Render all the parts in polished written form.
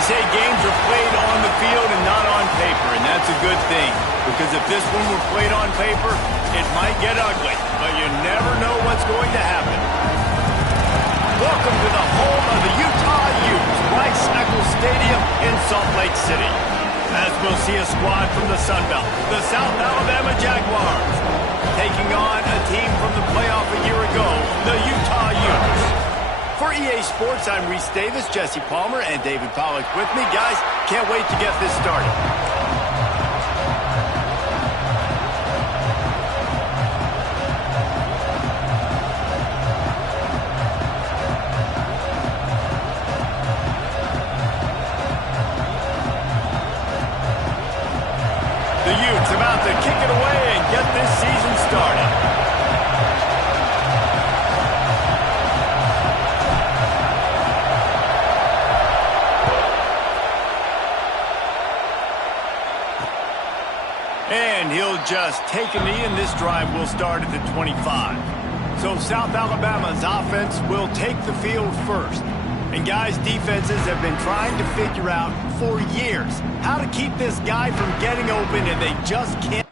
They say games are played on the field and not on paper, and that's a good thing. Because if this one were played on paper, it might get ugly. But you never know what's going to happen. Welcome to the home of the Utah Utes, Rice-Eccles Stadium in Salt Lake City. As we'll see a squad from the Sun Belt, the South Alabama Jaguars, taking on a team from the playoff a year ago, the Utah Utes. For EA Sports, I'm Reese Davis, Jesse Palmer, and David Pollack with me. Guys, can't wait to get this started. The Utes about to kick it away and get this season started. And he'll just take a knee, and this drive will start at the 25. So South Alabama's offense will take the field first. And guys, defenses have been trying to figure out for years how to keep this guy from getting open, and they just can't.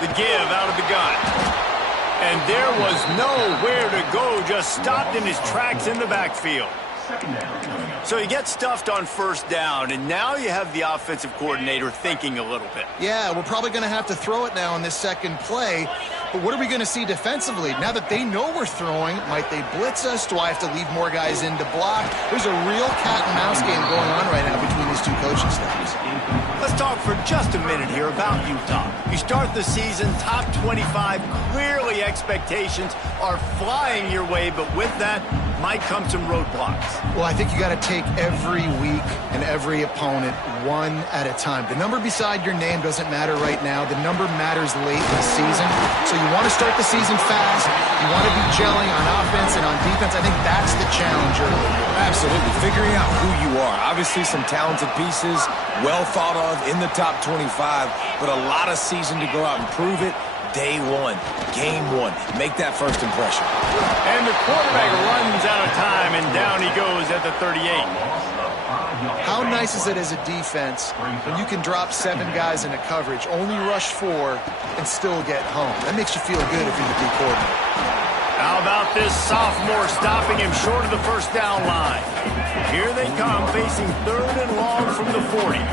The give out of the gun. And there was nowhere to go, just stopped in his tracks in the backfield. So he gets stuffed on first down, and now you have the offensive coordinator thinking a little bit. Yeah, we're probably going to have to throw it now in this second play. But what are we going to see defensively? Now that they know we're throwing, might they blitz us? Do I have to leave more guys in to block? There's a real cat and mouse game going on right now between these two coaching staffs. Let's talk for just a minute here about Utah. You start the season top 25. Clearly expectations are flying your way, but with that might come some roadblocks. Well, I think you got to take every week and every opponent one at a time. The number beside your name doesn't matter right now. The number matters late in the season. So you want to start the season fast. You want to be gelling on offense and on defense. I think that's the challenge early. Absolutely. Figuring out who you are. Obviously some talented pieces, well thought of in the top 25, but a lot of season to go out and prove it. Day one, game one. Make that first impression. And the quarterback runs out of time, and down he goes at the 38. How nice is it as a defense when you can drop 7 guys into coverage, only rush 4, and still get home? That makes you feel good if you're the D coordinator. How about this sophomore stopping him short of the first down line? Here they come, facing 3rd and long from the 40.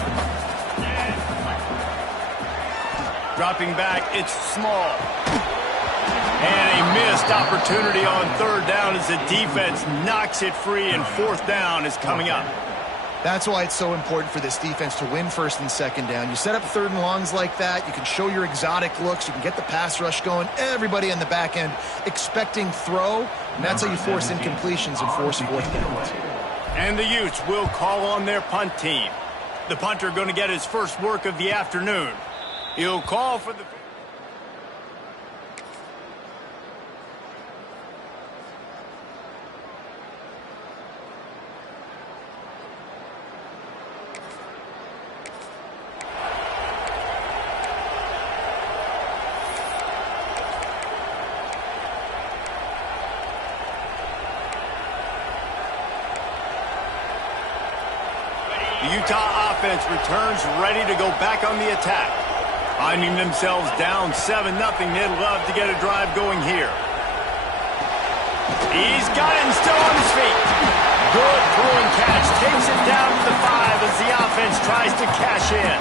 Dropping back, it's small. And a missed opportunity on 3rd down as the defense knocks it free, and 4th down is coming up. That's why it's so important for this defense to win 1st and 2nd down. You set up 3rd and longs like that, you can show your exotic looks, you can get the pass rush going, everybody on the back end expecting throw, and that's how you force incompletions and force 4th downs. And the Utes will call on their punt team. The punter going to get his first work of the afternoon. He'll call for the... The Utah offense returns ready to go back on the attack. Finding themselves down 7-0, they'd love to get a drive going here. He's got it and still on his feet. Good throw and catch. Takes it down to the 5 as the offense tries to cash in.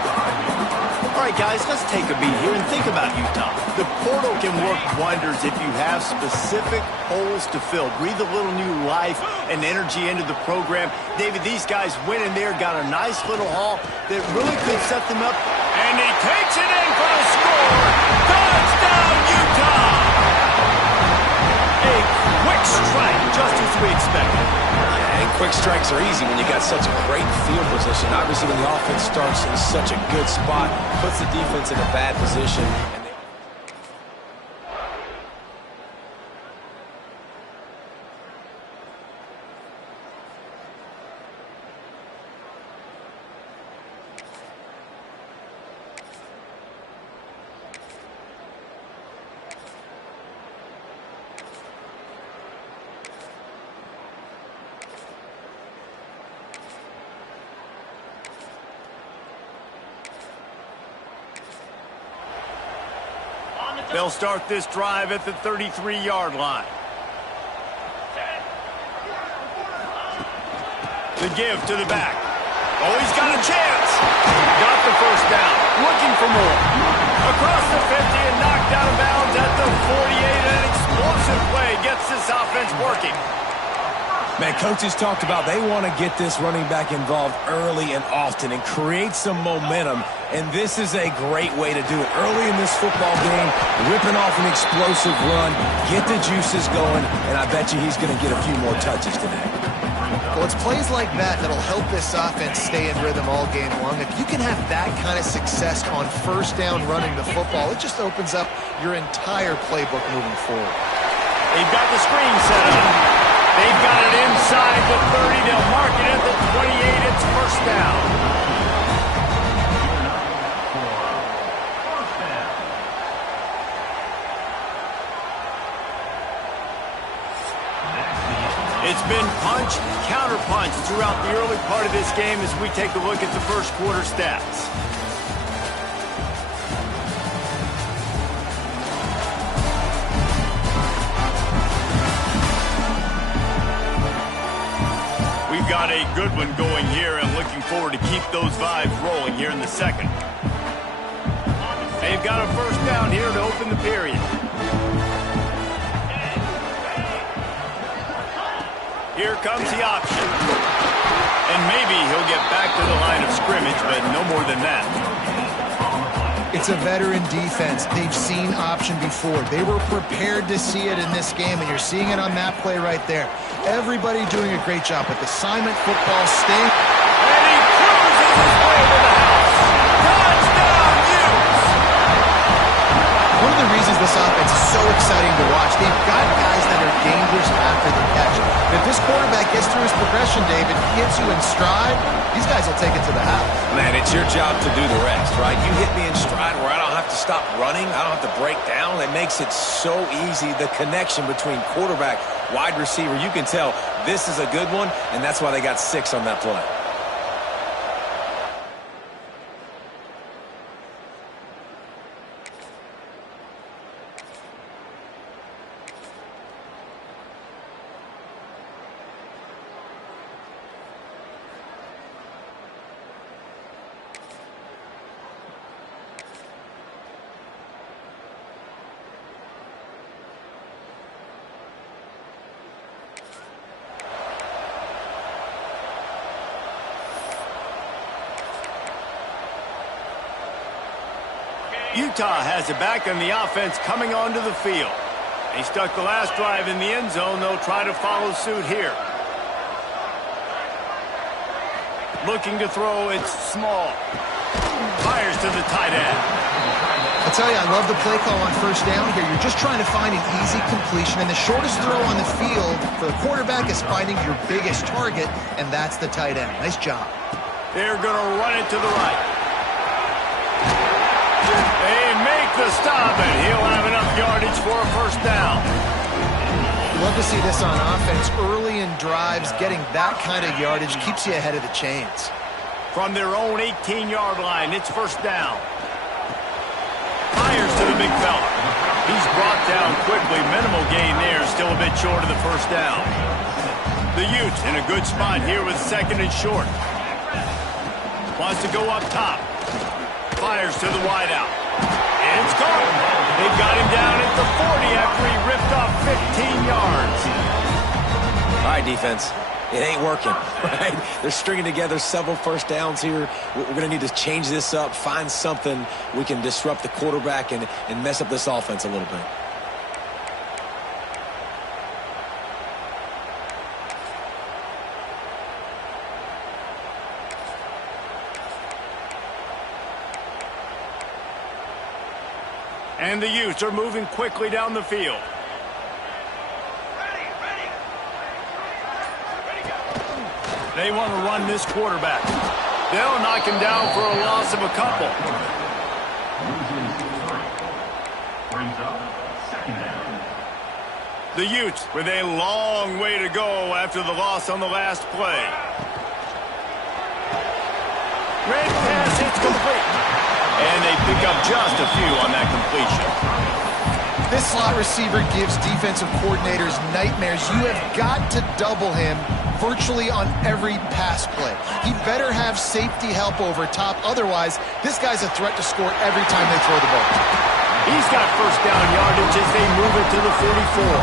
All right, guys, let's take a beat here and think about Utah. The portal can work wonders if you have specific holes to fill. Breathe a little new life and energy into the program. David, these guys went in there, got a nice little haul that really could set them up. And he takes it in for the score. Touchdown, Utah! A quick strike, just as we expected. And quick strikes are easy when you got such a great field position. Obviously, when the offense starts in such a good spot, puts the defense in a bad position. They'll start this drive at the 33-yard line. The give to the back. Oh, he's got a chance. Got the first down. Looking for more. Across the 50 and knocked out of bounds at the 48. An explosive play gets this offense working. Man, coaches talked about they want to get this running back involved early and often and create some momentum, and this is a great way to do it. Early in this football game, ripping off an explosive run, get the juices going, and I bet you he's going to get a few more touches today. Well, it's plays like that that'll help this offense stay in rhythm all game long. If you can have that kind of success on first down running the football, it just opens up your entire playbook moving forward. They've got the screen set up. They've got it inside the 30. They'll mark it at the 28. It's first down. It's been punch, counter-punch throughout the early part of this game as we take a look at the first quarter stats. We've got a good one going here and looking forward to keep those vibes rolling here in the second. They've got a first down here to open the period. Here comes the option. And maybe he'll get back to the line of scrimmage, but no more than that. It's a veteran defense. They've seen option before. They were prepared to see it in this game, and you're seeing it on that play right there. Everybody doing a great job with assignment football, staying. And he cruises his way to the house. Touchdown, Utes! One of the reasons this offense is so exciting to watch, they've got guys that are dangerous after the catch. If this quarterback gets through his progression, David, hits you in stride, these guys will take it to the house. Man, it's your job to do the rest, right? You hit me in stride where I don't have to stop running. I don't have to break down. It makes it so easy. The connection between quarterback, wide receiver, you can tell this is a good one, and that's why they got 6 on that play. Utah has it back on the offense coming onto the field. They stuck the last drive in the end zone. They'll try to follow suit here. Looking to throw, it's small. Fires to the tight end. I tell you, I love the play call on first down here. You're just trying to find an easy completion, and the shortest throw on the field for the quarterback is finding your biggest target, and that's the tight end. Nice job. They're going to run it to the right. They make the stop, and he'll have enough yardage for a first down. Love to see this on offense. Early in drives, getting that kind of yardage keeps you ahead of the chains. From their own 18-yard line, it's first down. Fires to the big fella. He's brought down quickly. Minimal gain there, still a bit short of the first down. The Utes in a good spot here with second and short. Wants to go up top. fires to the wideout. It's gone. They've got him down at the 40 after he ripped off 15 yards. All right, defense. It ain't working, right? They're stringing together several first downs here. We're going to need to change this up, find something we can disrupt the quarterback and mess up this offense a little bit. And the Utes are moving quickly down the field. They want to run this quarterback. They'll knock him down for a loss of a couple. The Utes with a long way to go after the loss on the last play. Red pass, it's complete. And they pick up just a few on that completion. This slot receiver gives defensive coordinators nightmares. You have got to double him virtually on every pass play. He better have safety help over top. Otherwise, this guy's a threat to score every time they throw the ball. He's got first down yardage as they move it to the 44.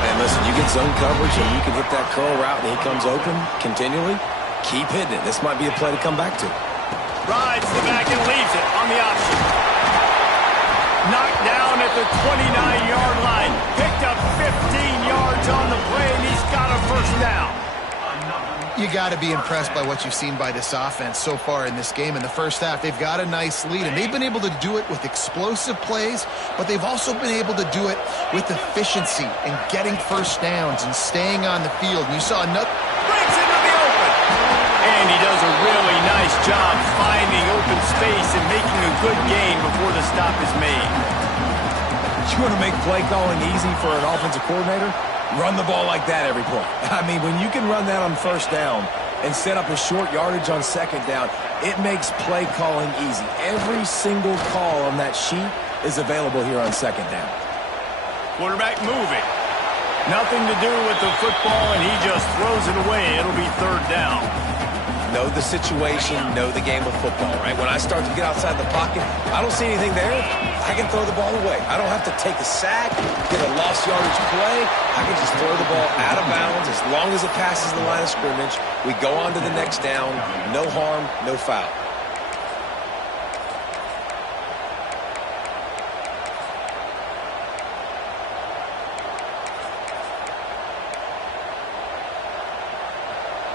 And listen, you get zone coverage and you can hit that curl route and he comes open continually. Keep hitting it. This might be a play to come back to. Rides the back and leaves it on the option. Knocked down at the 29-yard line. Picked up 15 yards on the play, and he's got a first down. You got to be impressed by what you've seen by this offense so far in this game. In the first half, they've got a nice lead, and they've been able to do it with explosive plays, but they've also been able to do it with efficiency and getting first downs and staying on the field. And you saw another... Breaks into the open. And he does a really nice job finding open space and making a good gain before the stop is made. You want to make play calling easy for an offensive coordinator? Run the ball like that every play. I mean, when you can run that on first down and set up a short yardage on second down, it makes play calling easy. Every single call on that sheet is available here on second down. Quarterback moving. Nothing to do with the football, and he just throws it away. It'll be third down. Know the situation, know the game of football, right? When I start to get outside the pocket, I don't see anything there, I can throw the ball away. I don't have to take a sack, get a lost yardage play. I can just throw the ball out of bounds as long as it passes the line of scrimmage. We go on to the next down. No harm, no foul.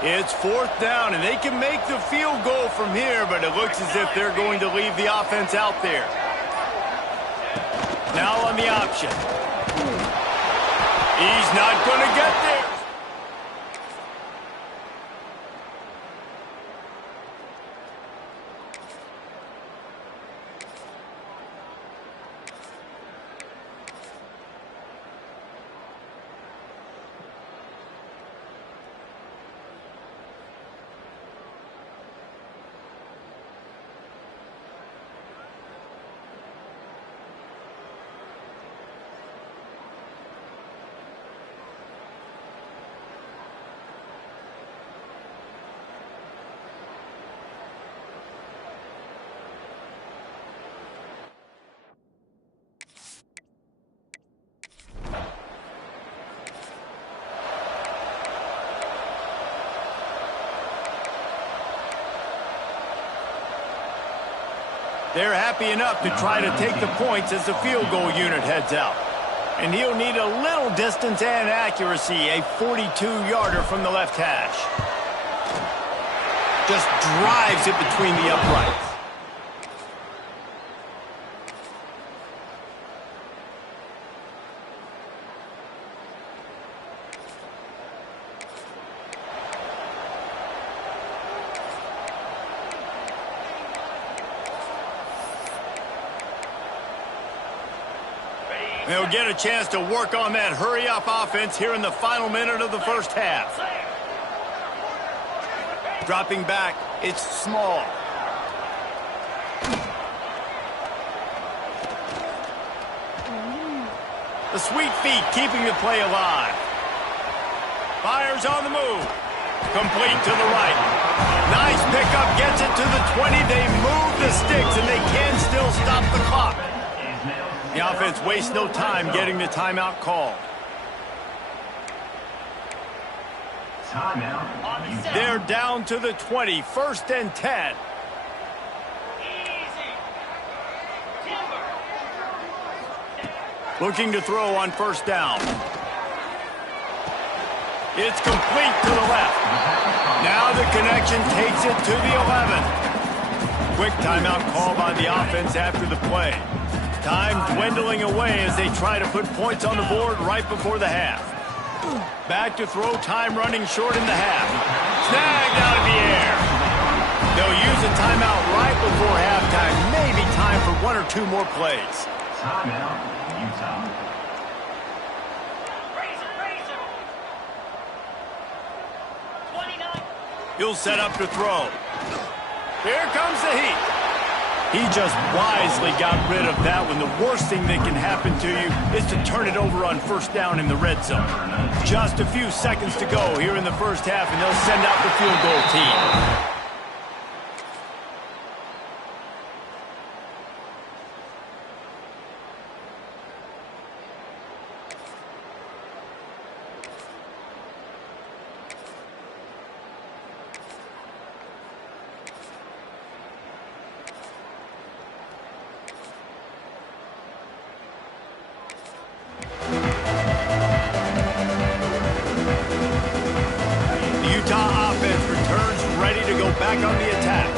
It's fourth down, and they can make the field goal from here, but it looks as if they're going to leave the offense out there. Now on the option. He's not going to get there. They're happy enough to try to take the points as the field goal unit heads out. And he'll need a little distance and accuracy, a 42-yarder from the left hash. Just drives it between the uprights. They'll get a chance to work on that hurry-up offense here in the final minute of the first half. Dropping back, it's Small. The sweet feet keeping the play alive. Fires on the move. Complete to the right. Nice pickup, gets it to the 20. They move the sticks, and they can still stop the clock. The offense wastes no time getting the timeout called. They're down to the 20, 1st and 10. Looking to throw on 1st down. It's complete to the left. Now the connection takes it to the 11. Quick timeout call by the offense after the play. Time dwindling away as they try to put points on the board right before the half. Back to throw, time running short in the half. Snagged out of the air. They'll use a timeout right before halftime. Maybe time for 1 or 2 more plays. Timeout, Utah. He'll set up to throw. Here comes the heat. He just wisely got rid of that one. The worst thing that can happen to you is to turn it over on 1st down in the red zone. Just a few seconds to go here in the 1st half, and they'll send out the field goal team. Utah offense returns ready to go back on the attack.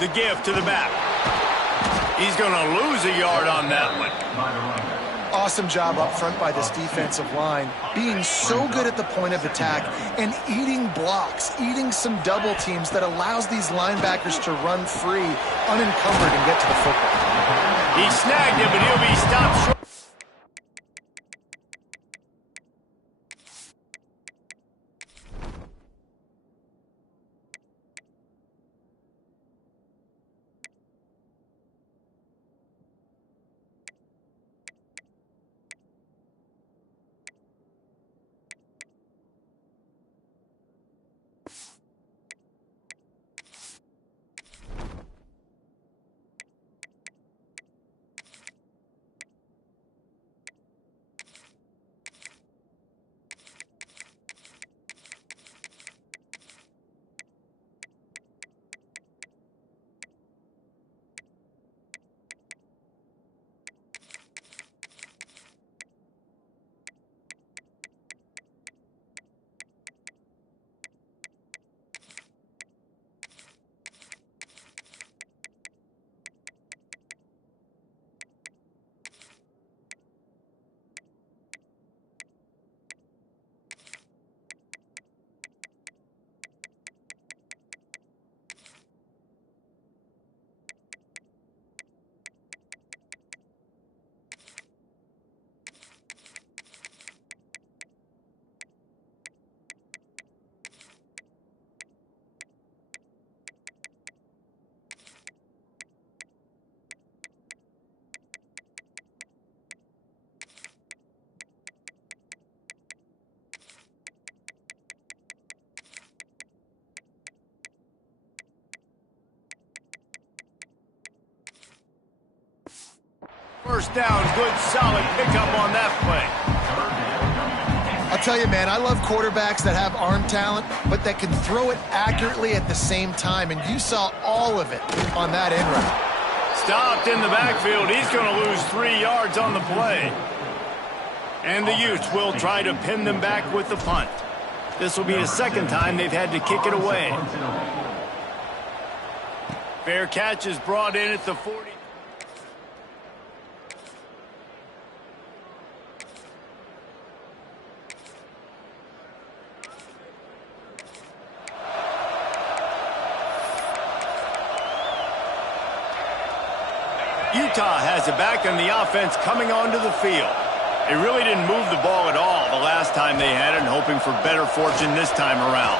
The give to the back. He's going to lose a yard on that one. Awesome job up front by this defensive line, being so good at the point of attack and eating blocks, eating some double teams that allows these linebackers to run free, unencumbered, and get to the football. He snagged it, but he'll be stopped short. First down, good solid pickup on that play. I'll tell you, man, I love quarterbacks that have arm talent, but that can throw it accurately at the same time, and you saw all of it on that end route. Stopped in the backfield. He's going to lose 3 yards on the play. And the Utes will try to pin them back with the punt. This will be the 2nd time they've had to kick it away. Fair catch is brought in at the 40. Utah has it back on the offense coming onto the field. They really didn't move the ball at all the last time they had it, and hoping for better fortune this time around.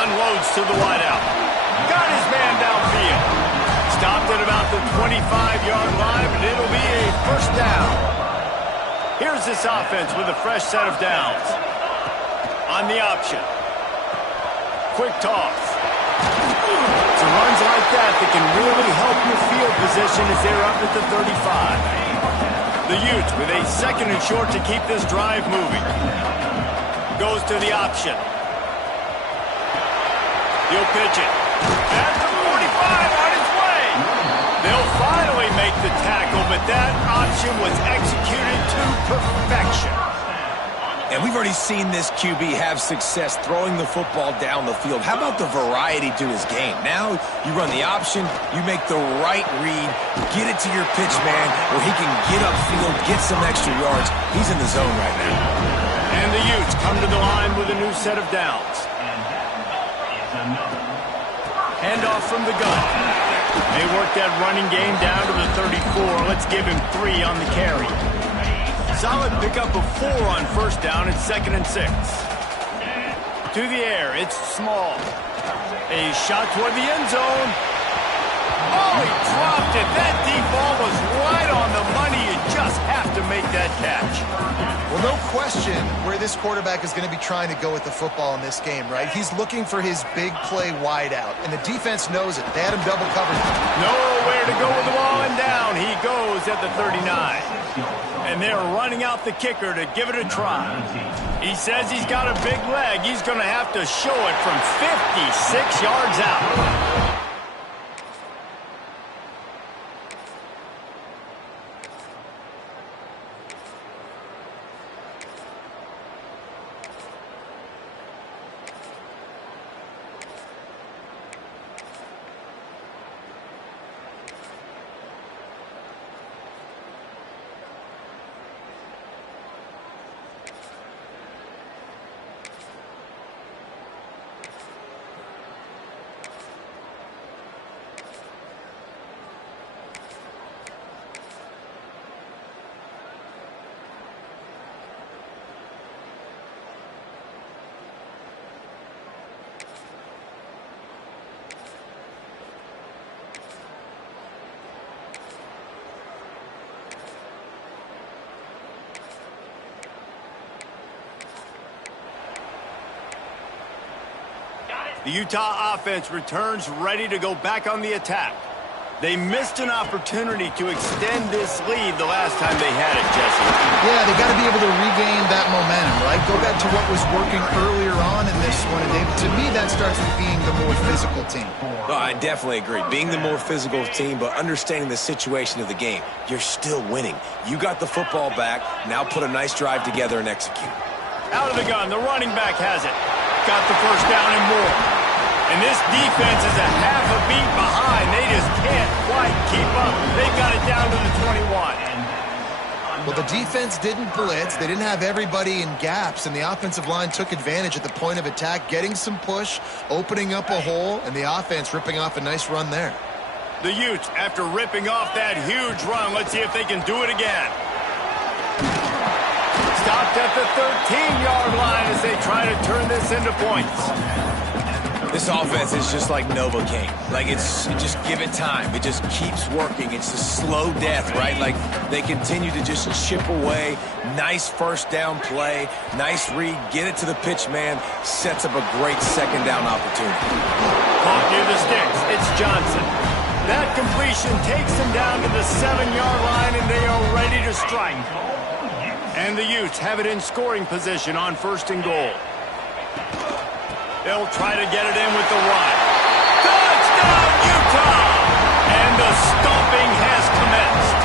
Unloads to the wideout. Got his man downfield. Stopped at about the 25-yard line, but it'll be a 1st down. Here's this offense with a fresh set of downs. On the option. Quick toss. It's the runs like that that can really help your field position as they're up at the 35. The Utes with a second and short to keep this drive moving. Goes to the option. He'll pitch it. At the 45 on its way. They'll finally make the tackle, but that option was executed to perfection. And we've already seen this QB have success throwing the football down the field. How about the variety to his game? Now you run the option, you make the right read, get it to your pitch man where he can get upfield, get some extra yards. He's in the zone right now. And the Utes come to the line with a new set of downs. Handoff from the gun. They work that running game down to the 34. Let's give him 3 on the carry. Solid pickup of 4 on first down and 2nd and 6. To the air, it's Small. A shot toward the end zone. Oh, he dropped it. That deep ball was right on the money. You just have to make that catch. Well, no question where this quarterback is going to be trying to go with the football in this game, right? He's looking for his big play wide out, and the defense knows it. They had him double covered. Nowhere to go with the ball, and down he goes at the 39. And they're running out the kicker to give it a try. He says he's got a big leg. He's going to have to show it from 56 yards out. The Utah offense returns ready to go back on the attack. They missed an opportunity to extend this lead the last time they had it, Jesse. Yeah, they got to be able to regain that momentum, right? Go back to what was working earlier on in this one. And to me, that starts with being the more physical team. No, I definitely agree. Being the more physical team, but understanding the situation of the game. You're still winning. You got the football back. Now put a nice drive together and execute. Out of the gun, the running back has it. Got the first down and more. And this defense is a half a beat behind. They just can't quite keep up. They've got it down to the 21. Well, the defense didn't blitz. They didn't have everybody in gaps, and the offensive line took advantage at the point of attack, getting some push, opening up a hole, and the offense ripping off a nice run there. The Utes, after ripping off that huge run, let's see if they can do it again. Stopped at the 13-yard line as they try to turn this into points. This offense is just like Novocaine. Like, just give it time. It just keeps working. It's a slow death, right? Like, they continue to just chip away. Nice first down play. Nice read. Get it to the pitch man. Sets up a great second down opportunity. Caught near the sticks. It's Johnson. That completion takes them down to the 7-yard line, and they are ready to strike. And the Utes have it in scoring position on 1st and goal. They'll try to get it in with the run. Touchdown, Utah! And the stomping has commenced.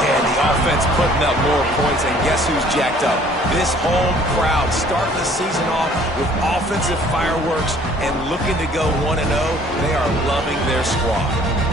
And the offense putting up more points, and guess who's jacked up? This home crowd starting the season off with offensive fireworks and looking to go 1-0. They are loving their squad.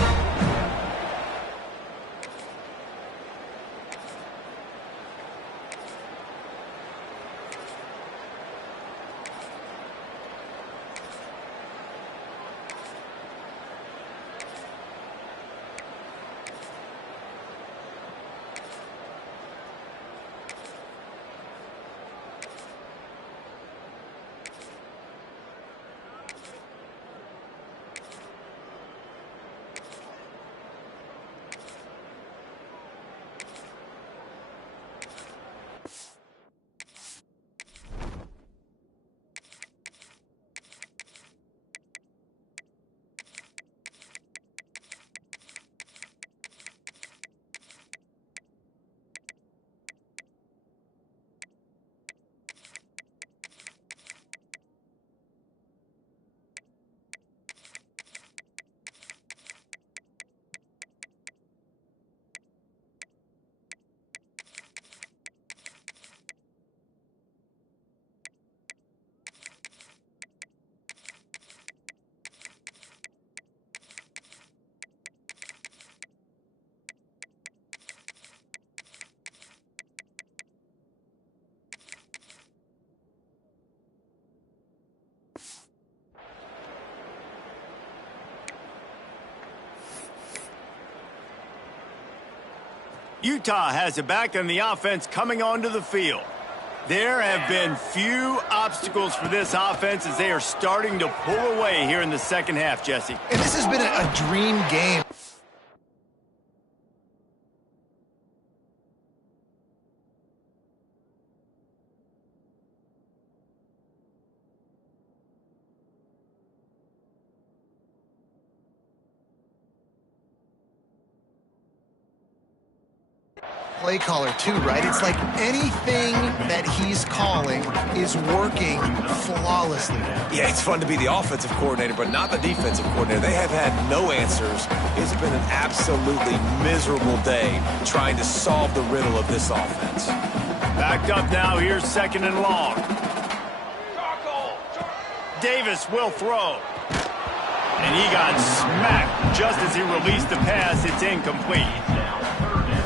Utah has it back and the offense coming onto the field. There have been few obstacles for this offense as they are starting to pull away here in the second half, Jesse. And this has been a dream game. Play caller too, right? It's like anything that he's calling is working flawlessly. Yeah, it's fun to be the offensive coordinator, but not the defensive coordinator. They have had no answers. It's been an absolutely miserable day trying to solve the riddle of this offense. Backed up now, here's second and long. Davis will throw. And he got smacked just as he released the pass. It's incomplete.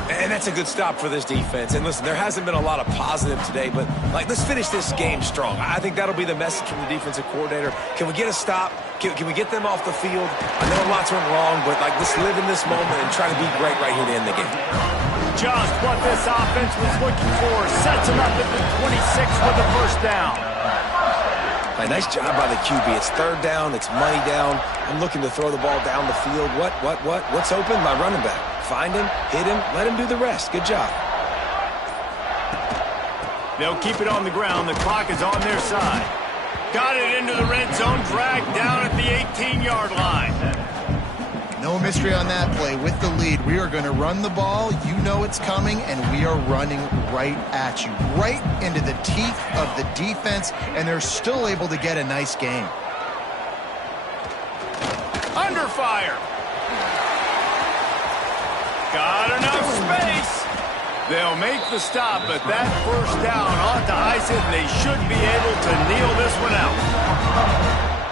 And that's a good stop for this defense. And listen, there hasn't been a lot of positive today, but let's finish this game strong. I think that'll be the message from the defensive coordinator. Can we get a stop? Can we get them off the field? I know lots went wrong, but let's live in this moment and try to be great right here to end the game. Just what this offense was looking for. Sets him up at the 26 with the first down. Nice job by the QB. It's third down. It's money down. I'm looking to throw the ball down the field. What's open? My running back. Find him, hit him, let him do the rest. Good job. They'll keep it on the ground. The clock is on their side. Got it into the red zone. Dragged down at the 18-yard line. No mystery on that play. With the lead, we are going to run the ball. You know it's coming, and we are running right at you. Right into the teeth of the defense, and they're still able to get a nice game. Under fire. Got enough space. They'll make the stop, but that first down ought to ice it, and they should be able to kneel this one out.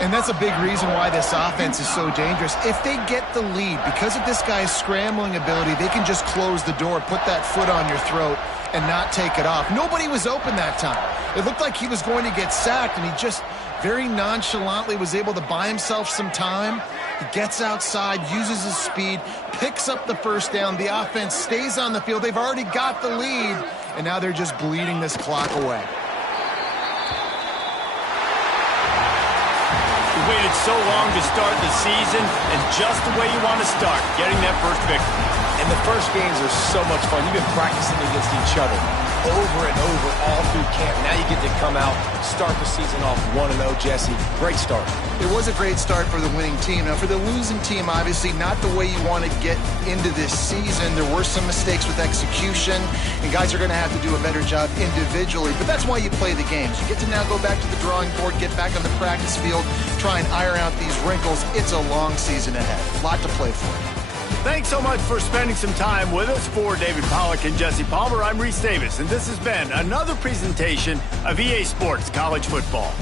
And that's a big reason why this offense is so dangerous. If they get the lead, because of this guy's scrambling ability, they can just close the door, put that foot on your throat, and not take it off. Nobody was open that time. It looked like he was going to get sacked, and he just very nonchalantly was able to buy himself some time. He gets outside, uses his speed, picks up the first down. The offense stays on the field. They've already got the lead, and now they're just bleeding this clock away. You waited so long to start the season, and just the way you want to start, getting that first victory. And the first games are so much fun. You've been practicing against each other over and over all through camp. Now you get to come out, start the season off 1-0, Jesse. Great start. It was a great start for the winning team. Now, for the losing team, obviously not the way you want to get into this season. There were some mistakes with execution, and guys are going to have to do a better job individually. But that's why you play the games. You get to now go back to the drawing board, get back on the practice field, try and iron out these wrinkles. It's a long season ahead. A lot to play for. Thanks so much for spending some time with us. For David Pollack and Jesse Palmer, I'm Reese Davis, and this has been another presentation of EA Sports College Football.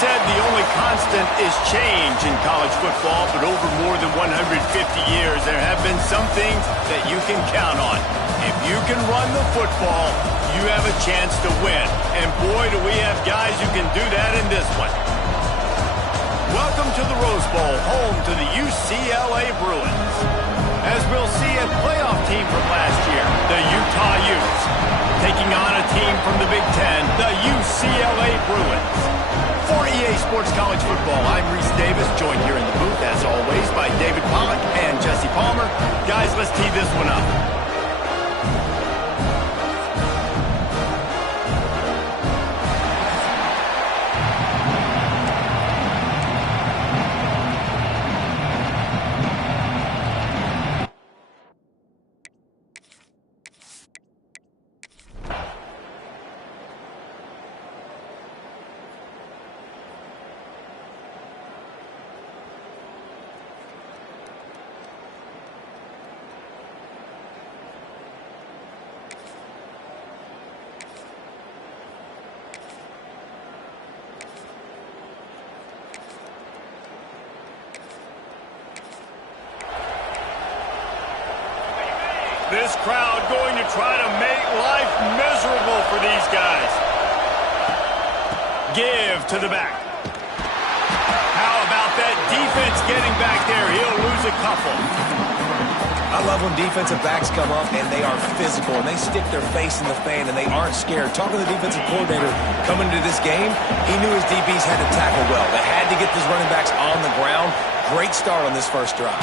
Said the only constant is change in college football, but over more than 150 years, there have been some things that you can count on. If you can run the football, you have a chance to win. And boy, do we have guys who can do that in this one. Welcome to the Rose Bowl, home to the UCLA Bruins. As we'll see, a playoff team from last year, the Utah Utes, taking on a team from the Big Ten, the UCLA Bruins. For EA Sports College Football, I'm Reese Davis, joined here in the booth, as always, by David Pollack and Jesse Palmer. Guys, let's tee this one up. This crowd going to try to make life miserable for these guys. Give to the back. How about that defense getting back there? He'll lose a couple. I love when defensive backs come up and they are physical and they stick their face in the fan and they aren't scared. Talking to the defensive coordinator coming into this game, he knew his DBs had to tackle well. They had to get these running backs on the ground. Great start on this first drive.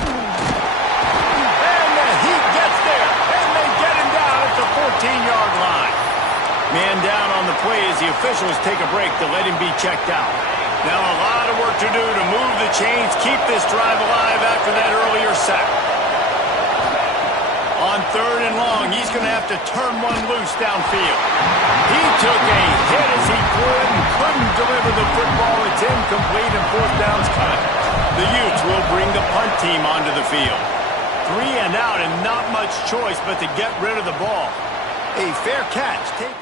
The 14-yard line. Man down on the play as the officials take a break to let him be checked out. Now a lot of work to do to move the chains, keep this drive alive after that earlier sack. On 3rd and long, he's going to have to turn one loose downfield. He took a hit as he threw it and couldn't deliver the football. It's incomplete and 4th down's coming. The Utes will bring the punt team onto the field. 3 and out and not much choice but to get rid of the ball. A fair catch. Take it.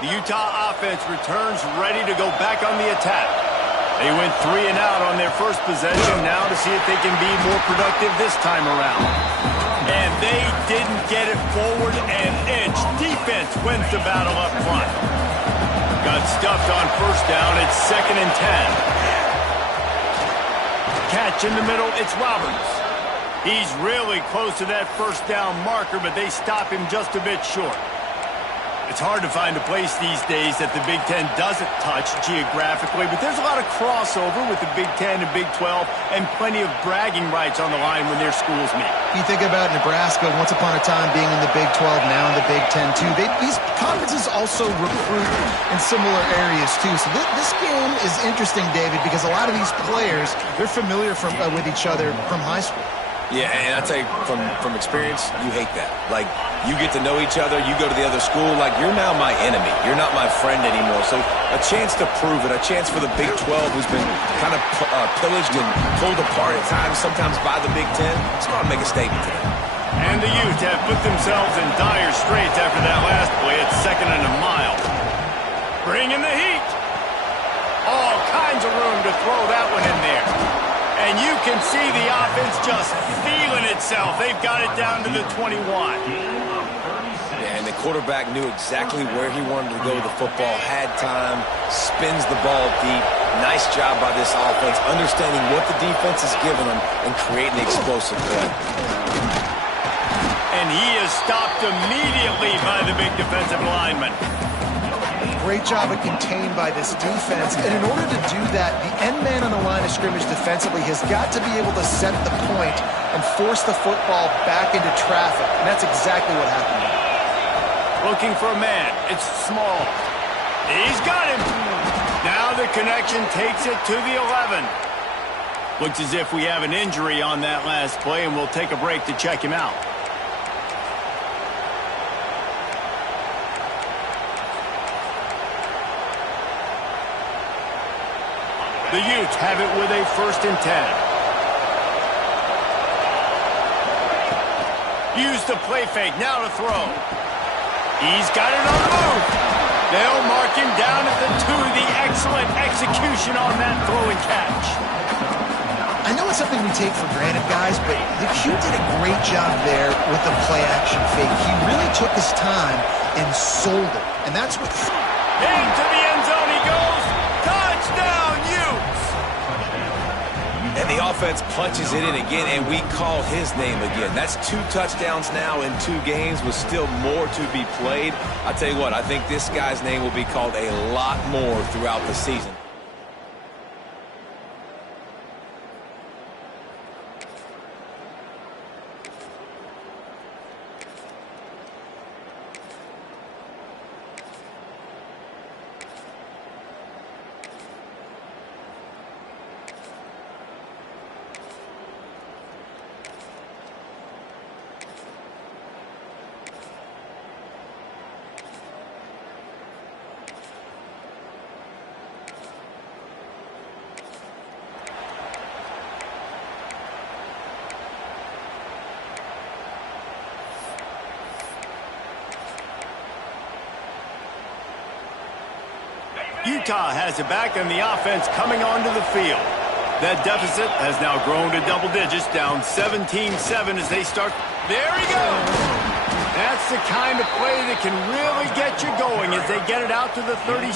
The Utah offense returns ready to go back on the attack. They went 3 and out on their first possession, now to see if they can be more productive this time around. And they didn't get it forward an inch. Defense wins the battle up front. Got stuffed on 1st down. It's 2nd and 10. Catch in the middle. It's Roberts. He's really close to that 1st down marker, but they stop him just a bit short. It's hard to find a place these days that the Big Ten doesn't touch geographically, but there's a lot of crossover with the Big Ten and Big 12 and plenty of bragging rights on the line when their schools meet. You think about Nebraska once upon a time being in the Big 12, now in the Big 10 too. These conferences also recruit in similar areas too. So this game is interesting, David, because a lot of these players, they're familiar with each other from high school. Yeah, and I tell you, from experience, you hate that. Like, you get to know each other, you go to the other school, like, you're now my enemy. You're not my friend anymore. So a chance to prove it, a chance for the Big 12, who's been kind of pillaged and pulled apart at times, sometimes by the Big 10. Let's go out and make a statement today. And the Utes have put themselves in dire straits after that last play. It's 2nd and a mile. Bring in the heat. All kinds of room to throw that one in there. And you can see the offense just feeling itself. They've got it down to the 21. Yeah, and the quarterback knew exactly where he wanted to go with the football, had time, spins the ball deep. Nice job by this offense, understanding what the defense is giving them and creating the explosive play. And he is stopped immediately by the big defensive lineman. Great job of contained by this defense. And in order to do that, the end man on the line of scrimmage defensively has got to be able to set the point and force the football back into traffic. And that's exactly what happened. Looking for a man. It's Small. He's got him. Now the connection takes it to the 11. Looks as if we have an injury on that last play, and we'll take a break to check him out. The Utes have it with a 1st and 10. Use the play fake, now to throw. He's got it on the move. They'll mark him down at the 2. The excellent execution on that throw and catch. I know it's something we take for granted, guys, but the Q did a great job there with the play action fake. He really took his time and sold it. And that's what... Into the end zone he goes. Touchdown, Utes! And the offense punches it in again, and we call his name again. That's 2 touchdowns now in 2 games with still more to be played. I'll tell you what, I think this guy's name will be called a lot more throughout the season. Utah has it back, and the offense coming onto the field. That deficit has now grown to double digits, down 17-7 as they start. There he goes! That's the kind of play that can really get you going as they get it out to the 36.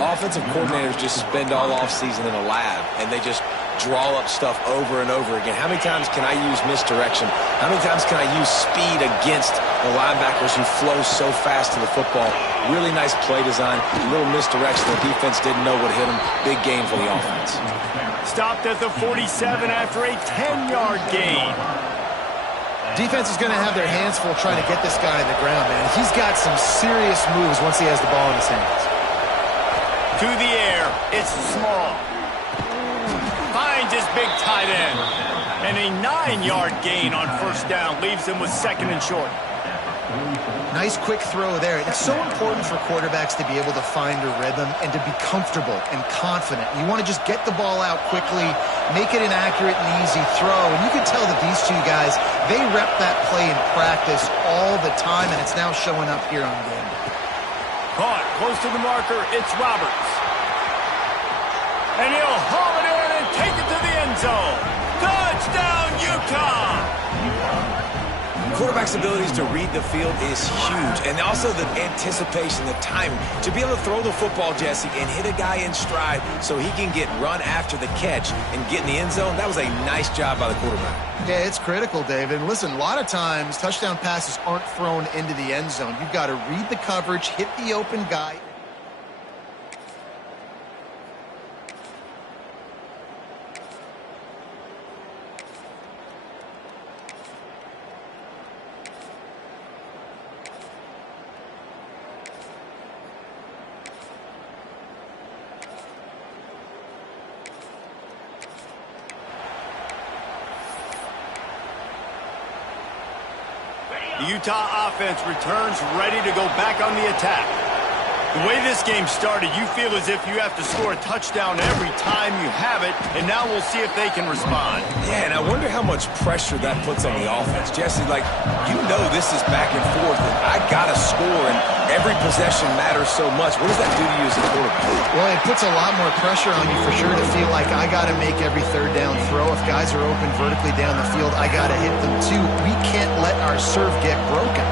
Offensive coordinators just spend all offseason in a lab, and they just draw up stuff over and over again. How many times can I use misdirection? How many times can I use speed against the linebackers who flow so fast to the football? Really nice play design, a little misdirection. The defense didn't know what hit them. Big gain for the offense. Stopped at the 47 after a 10-yard gain. Defense is going to have their hands full trying to get this guy on the ground, man. He's got some serious moves once he has the ball in his hands. To the air, it's Small. Finds his big tight end. And a 9-yard gain on 1st down leaves him with 2nd and short. Nice quick throw there. It's so important for quarterbacks to be able to find a rhythm and to be comfortable and confident. You want to just get the ball out quickly, make it an accurate and easy throw. And you can tell that these 2 guys, they rep that play in practice all the time, and it's now showing up here on game day. Caught close to the marker, it's Roberts. And he'll haul it in and take it to the end zone. Touchdown, Utah! Quarterback's abilities to read the field is huge, and also the anticipation, the timing. To be able to throw the football, Jesse, and hit a guy in stride so he can get run after the catch and get in the end zone, that was a nice job by the quarterback. Yeah, it's critical, David. And listen, a lot of times touchdown passes aren't thrown into the end zone. You've got to read the coverage, hit the open guy. The Utah offense returns ready to go back on the attack. The way this game started, you feel as if you have to score a touchdown every time you have it, and now we'll see if they can respond. Yeah, and I wonder how much pressure that puts on the offense. Jesse, like, you know this is back and forth, and I got to score, and every possession matters so much. What does that do to you as a quarterback? Well, it puts a lot more pressure on you for sure to feel like I got to make every third down throw. If guys are open vertically down the field, I got to hit them too. We can't let our serve get broken.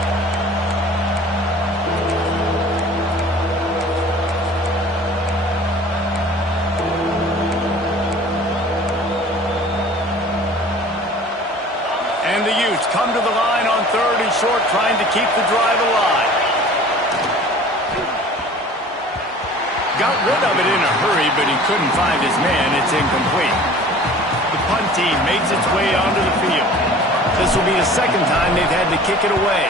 And the Utes come to the line on 3rd and short, trying to keep the drive alive. Got rid of it in a hurry, but he couldn't find his man. It's incomplete. The punt team makes its way onto the field. This will be the second time they've had to kick it away.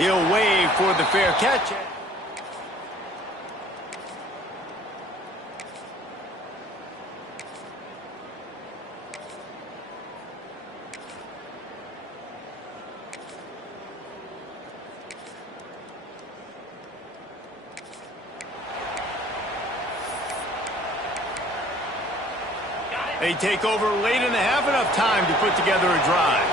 He'll wave for the fair catch. They take over late in the half, enough time to put together a drive.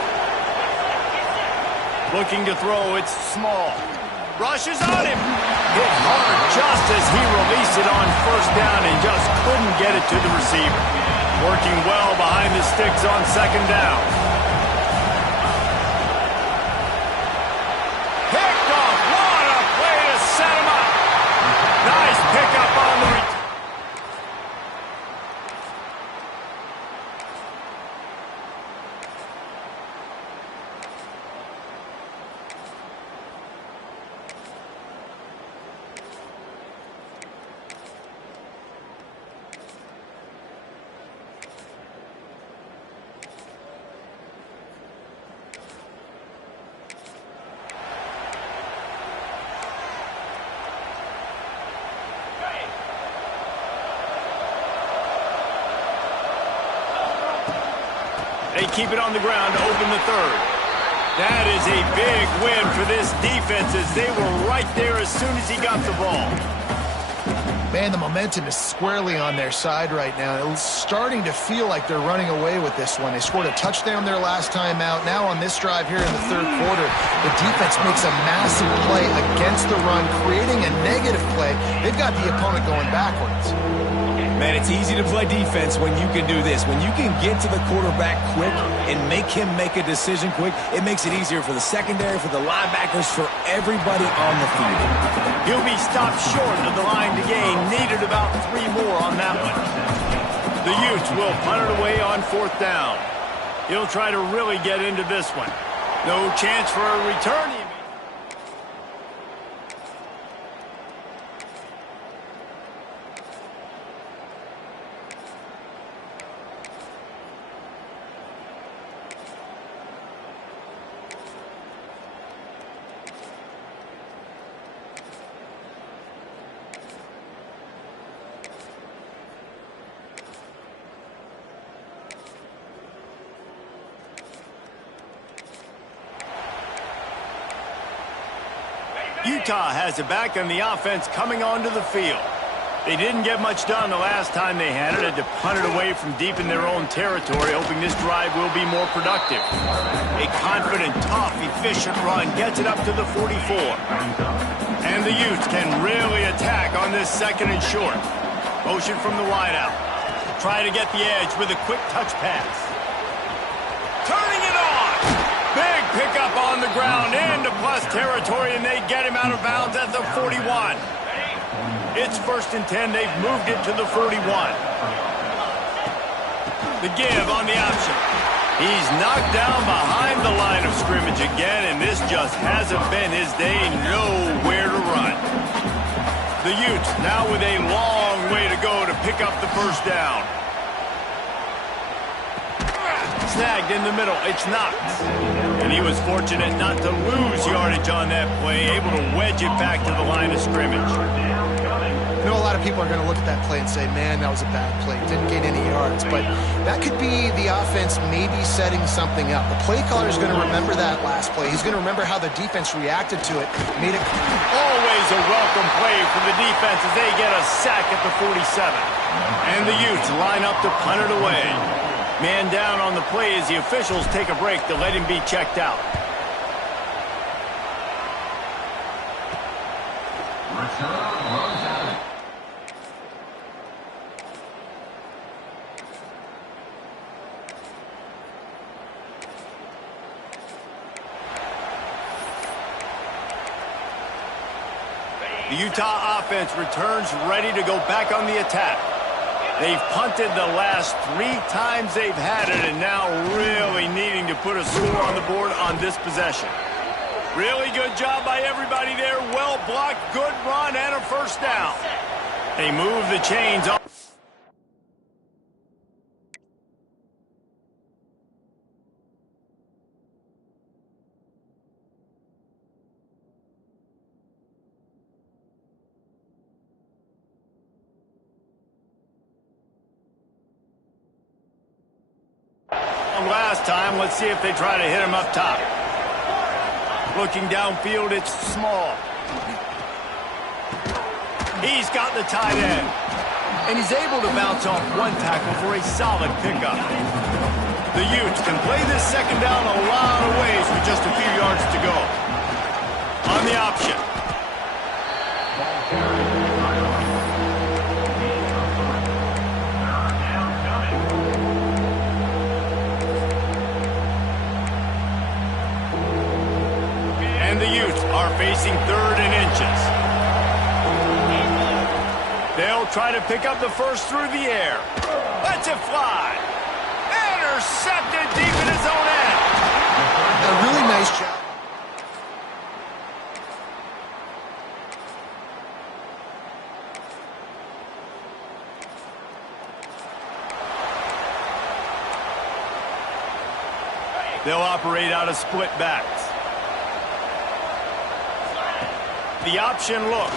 Looking to throw, it's Small. Rushes on him. Hit hard just as he released it on 1st down and just couldn't get it to the receiver. Working well behind the sticks on 2nd down. Picked off. What a play to set him up. Nice pickup on the return. They keep it on the ground to open the 3rd. That is a big win for this defense as they were right there as soon as he got the ball. Man, the momentum is squarely on their side right now. It's starting to feel like they're running away with this one. They scored a touchdown their last time out. Now on this drive here in the 3rd quarter, the defense makes a massive play against the run, creating a negative play. They've got the opponent going backwards. Man, it's easy to play defense when you can do this. When you can get to the quarterback quick and make him make a decision quick, it makes it easier for the secondary, for the linebackers, for everybody on the field. He'll be stopped short of the line to gain. Needed about 3 more on that one. The Utes will punt it away on 4th down. He'll try to really get into this one. No chance for a return. Utah has it back on the offense coming onto the field. They didn't get much done the last time they had it. Had to punt it away from deep in their own territory, hoping this drive will be more productive. A confident, tough, efficient run gets it up to the 44. And the Utes can really attack on this 2nd and short. Motion from the wideout. Try to get the edge with a quick touch pass. Turning it on! Big pickup on the ground into plus territory, and they get him out of bounds at the 41. It's 1st and 10. They've moved it to the 31. The give on the option. He's knocked down behind the line of scrimmage again, and this just hasn't been his day. Nowhere to run. The Utes now with a long way to go to pick up the 1st down. Snagged in the middle. It's Knox. And he was fortunate not to lose yardage on that play, able to wedge it back to the line of scrimmage. I know a lot of people are going to look at that play and say, man, that was a bad play. Didn't gain any yards. But that could be the offense maybe setting something up. The play caller is going to remember that last play. He's going to remember how the defense reacted to it. Made it always a welcome play for the defense as they get a sack at the 47. And the Utes line up to punt it away. Man down on the play as the officials take a break to let him be checked out. The Utah offense returns ready to go back on the attack. They've punted the last 3 times they've had it and now really needing to put a score on the board on this possession. Really good job by everybody there. Well blocked, good run, and a first down. They move the chains on. Last time, let's see if they try to hit him up top. Looking downfield, it's Small. He's got the tight end. And he's able to bounce off one tackle for a solid pickup. The Utes can play this second down a lot of ways with just a few yards to go. On the option. And the Utes are facing 3rd and inches. They'll try to pick up the first through the air. Lets it fly. Intercepted deep in his own end. a really nice job. They'll operate out of split backs. The option look.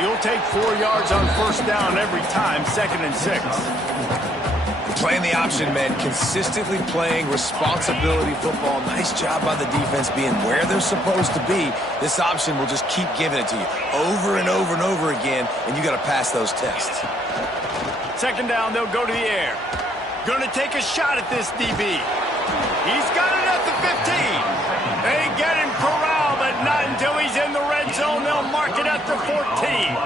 You'll take 4 yards on first down every time, 2nd and 6. Playing the option, man. Consistently playing responsibility football. Nice job by the defense being where they're supposed to be. This option will just keep giving it to you over and over and over again, and you got to pass those tests. 2nd down, they'll go to the air. Going to take a shot at this DB. He's got it at the 15. They get him corralled, but not until he's in the red zone. They'll mark it at the 14.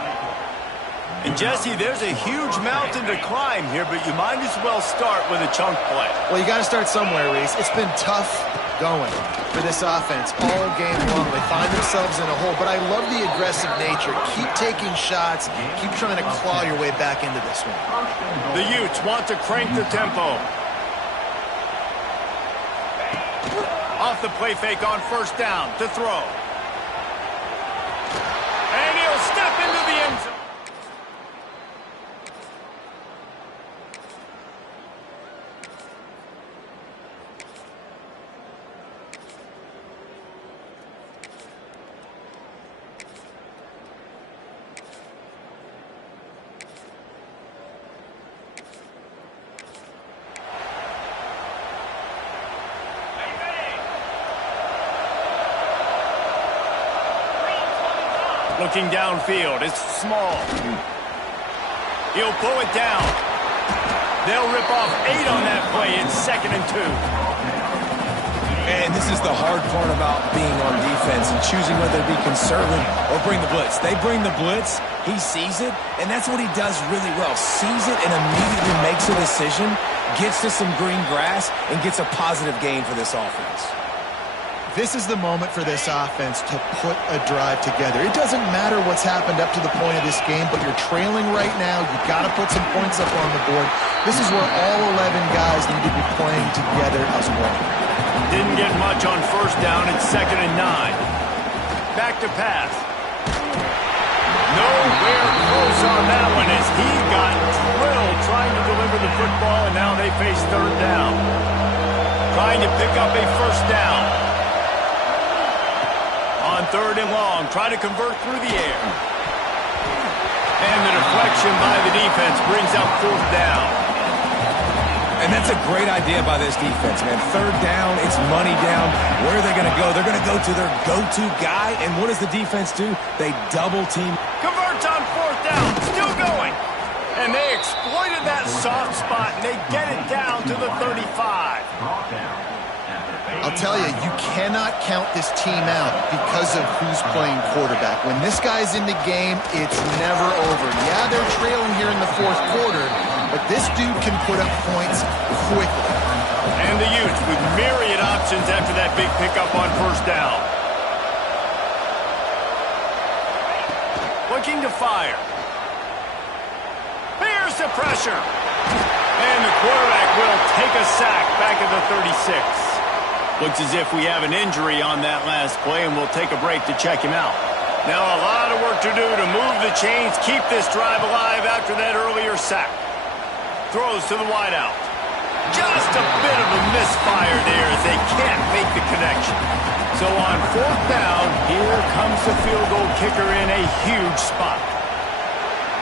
And, Jesse, there's a huge mountain to climb here, but you might as well start with a chunk play. Well, you got to start somewhere, Reese. It's been tough going for this offense all game long. They find themselves in a hole, but I love the aggressive nature. Keep taking shots. Keep trying to claw your way back into this one. The Utes want to crank the tempo. Off the play fake on first down to throw. And he'll step into the end zone. Looking downfield, it's Small. He'll pull it down. They'll rip off 8 on that play. It's 2nd and 2. And this is the hard part about being on defense and choosing whether to be conservative or bring the blitz. They bring the blitz, he sees it, and that's what he does really well. Sees it and immediately makes a decision, gets to some green grass, and gets a positive gain for this offense. This is the moment for this offense to put a drive together. It doesn't matter what's happened up to the point of this game, but you're trailing right now. You've got to put some points up on the board. This is where all 11 guys need to be playing together as one. Didn't get much on first down. It's 2nd and 9. Back to pass. Nowhere close on that one as he got drilled trying to deliver the football, and now they face 3rd down. Trying to pick up a first down. On 3rd and long, try to convert through the air. And the deflection by the defense brings up fourth down. And that's a great idea by this defense, man. Third down, it's money down. Where are they going to go? They're going to go to their go-to guy. And what does the defense do? They double team. Converts on fourth down. Still going. And they exploited that soft spot, and they get it down to the 35. I'll tell you, you cannot count this team out because of who's playing quarterback. When this guy's in the game, it's never over. Yeah, they're trailing here in the fourth quarter, but this dude can put up points quickly. And the Utes with myriad options after that big pickup on first down. Looking to fire. Here's the pressure. And the quarterback will take a sack back at the 36. Looks as if we have an injury on that last play, and we'll take a break to check him out. Now a lot of work to do to move the chains, keep this drive alive after that earlier sack. Throws to the wideout. Just a bit of a misfire there as they can't make the connection. So on fourth down, here comes the field goal kicker in a huge spot.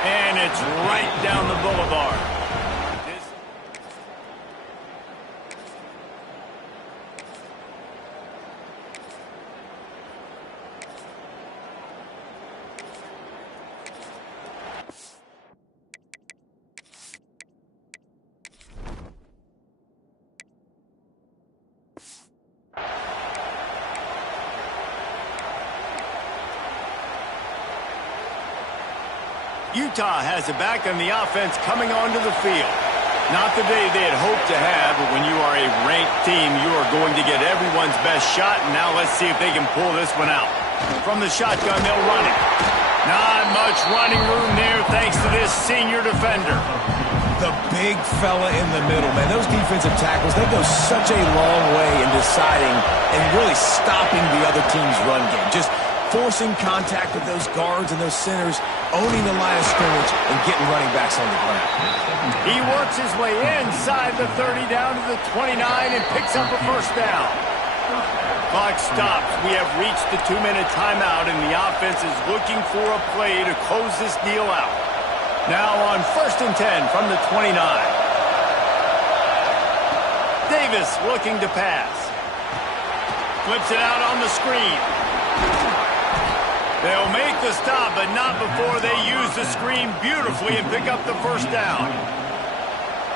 And it's right down the boulevard. Utah has it back on the offense coming onto the field. Not the day they had hoped to have, but when you are a ranked team, you are going to get everyone's best shot, and now let's see if they can pull this one out. From the shotgun, they'll run it. Not much running room there thanks to this senior defender. The big fella in the middle, man. Those defensive tackles, they go such a long way in deciding and really stopping the other team's run game. Just forcing contact with those guards and those centers, owning the line of scrimmage, and getting running backs on the ground. He works his way inside the 30 down to the 29 and picks up a first down. Clock stops. We have reached the 2-minute timeout, and the offense is looking for a play to close this deal out. Now on 1st and 10 from the 29. Davis looking to pass. Flips it out on the screen. They'll make the stop, but not before they use the screen beautifully and pick up the first down.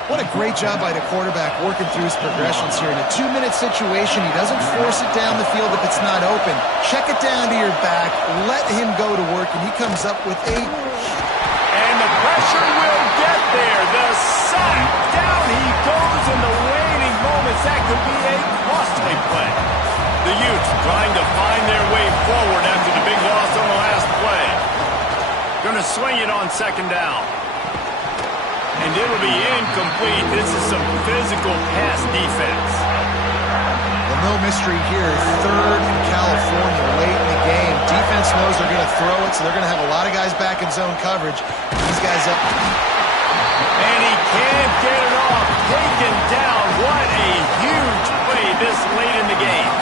What a great job by the quarterback working through his progressions here. In a 2-minute situation, he doesn't force it down the field if it's not open. Check it down to your back, let him go to work, and he comes up with a... And the pressure will get there. The sack. Down he goes in the waning moments. That could be a costly play. The Utes trying to find their way forward after the big loss on the last play. Going to swing it on 2nd down. And it'll be incomplete. This is some physical pass defense. Well, no mystery here. 3rd in California late in the game. Defense knows they're going to throw it, so they're going to have a lot of guys back in zone coverage. These guys up. And he can't get it off. Taken down. What a huge play this late in the game.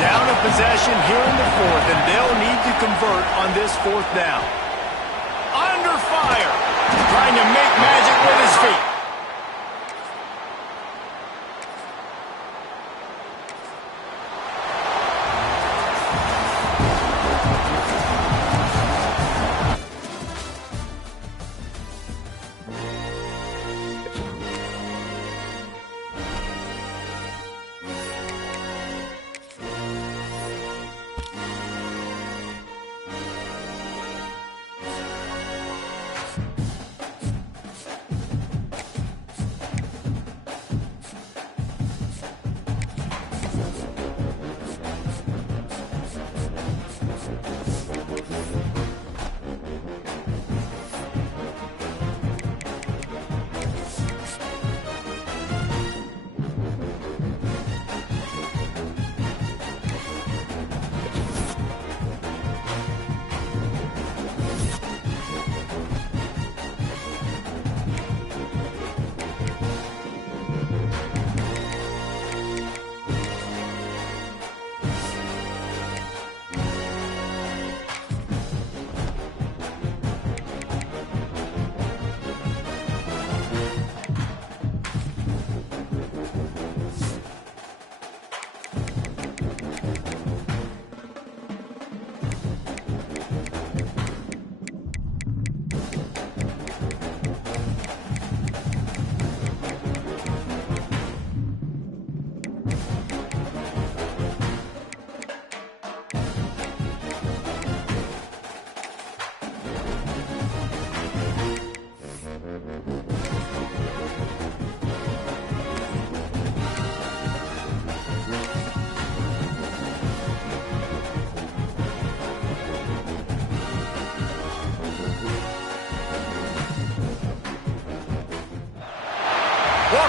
Down a possession here in the 4th, and they'll need to convert on this 4th down. Under fire. Trying to make magic with his feet.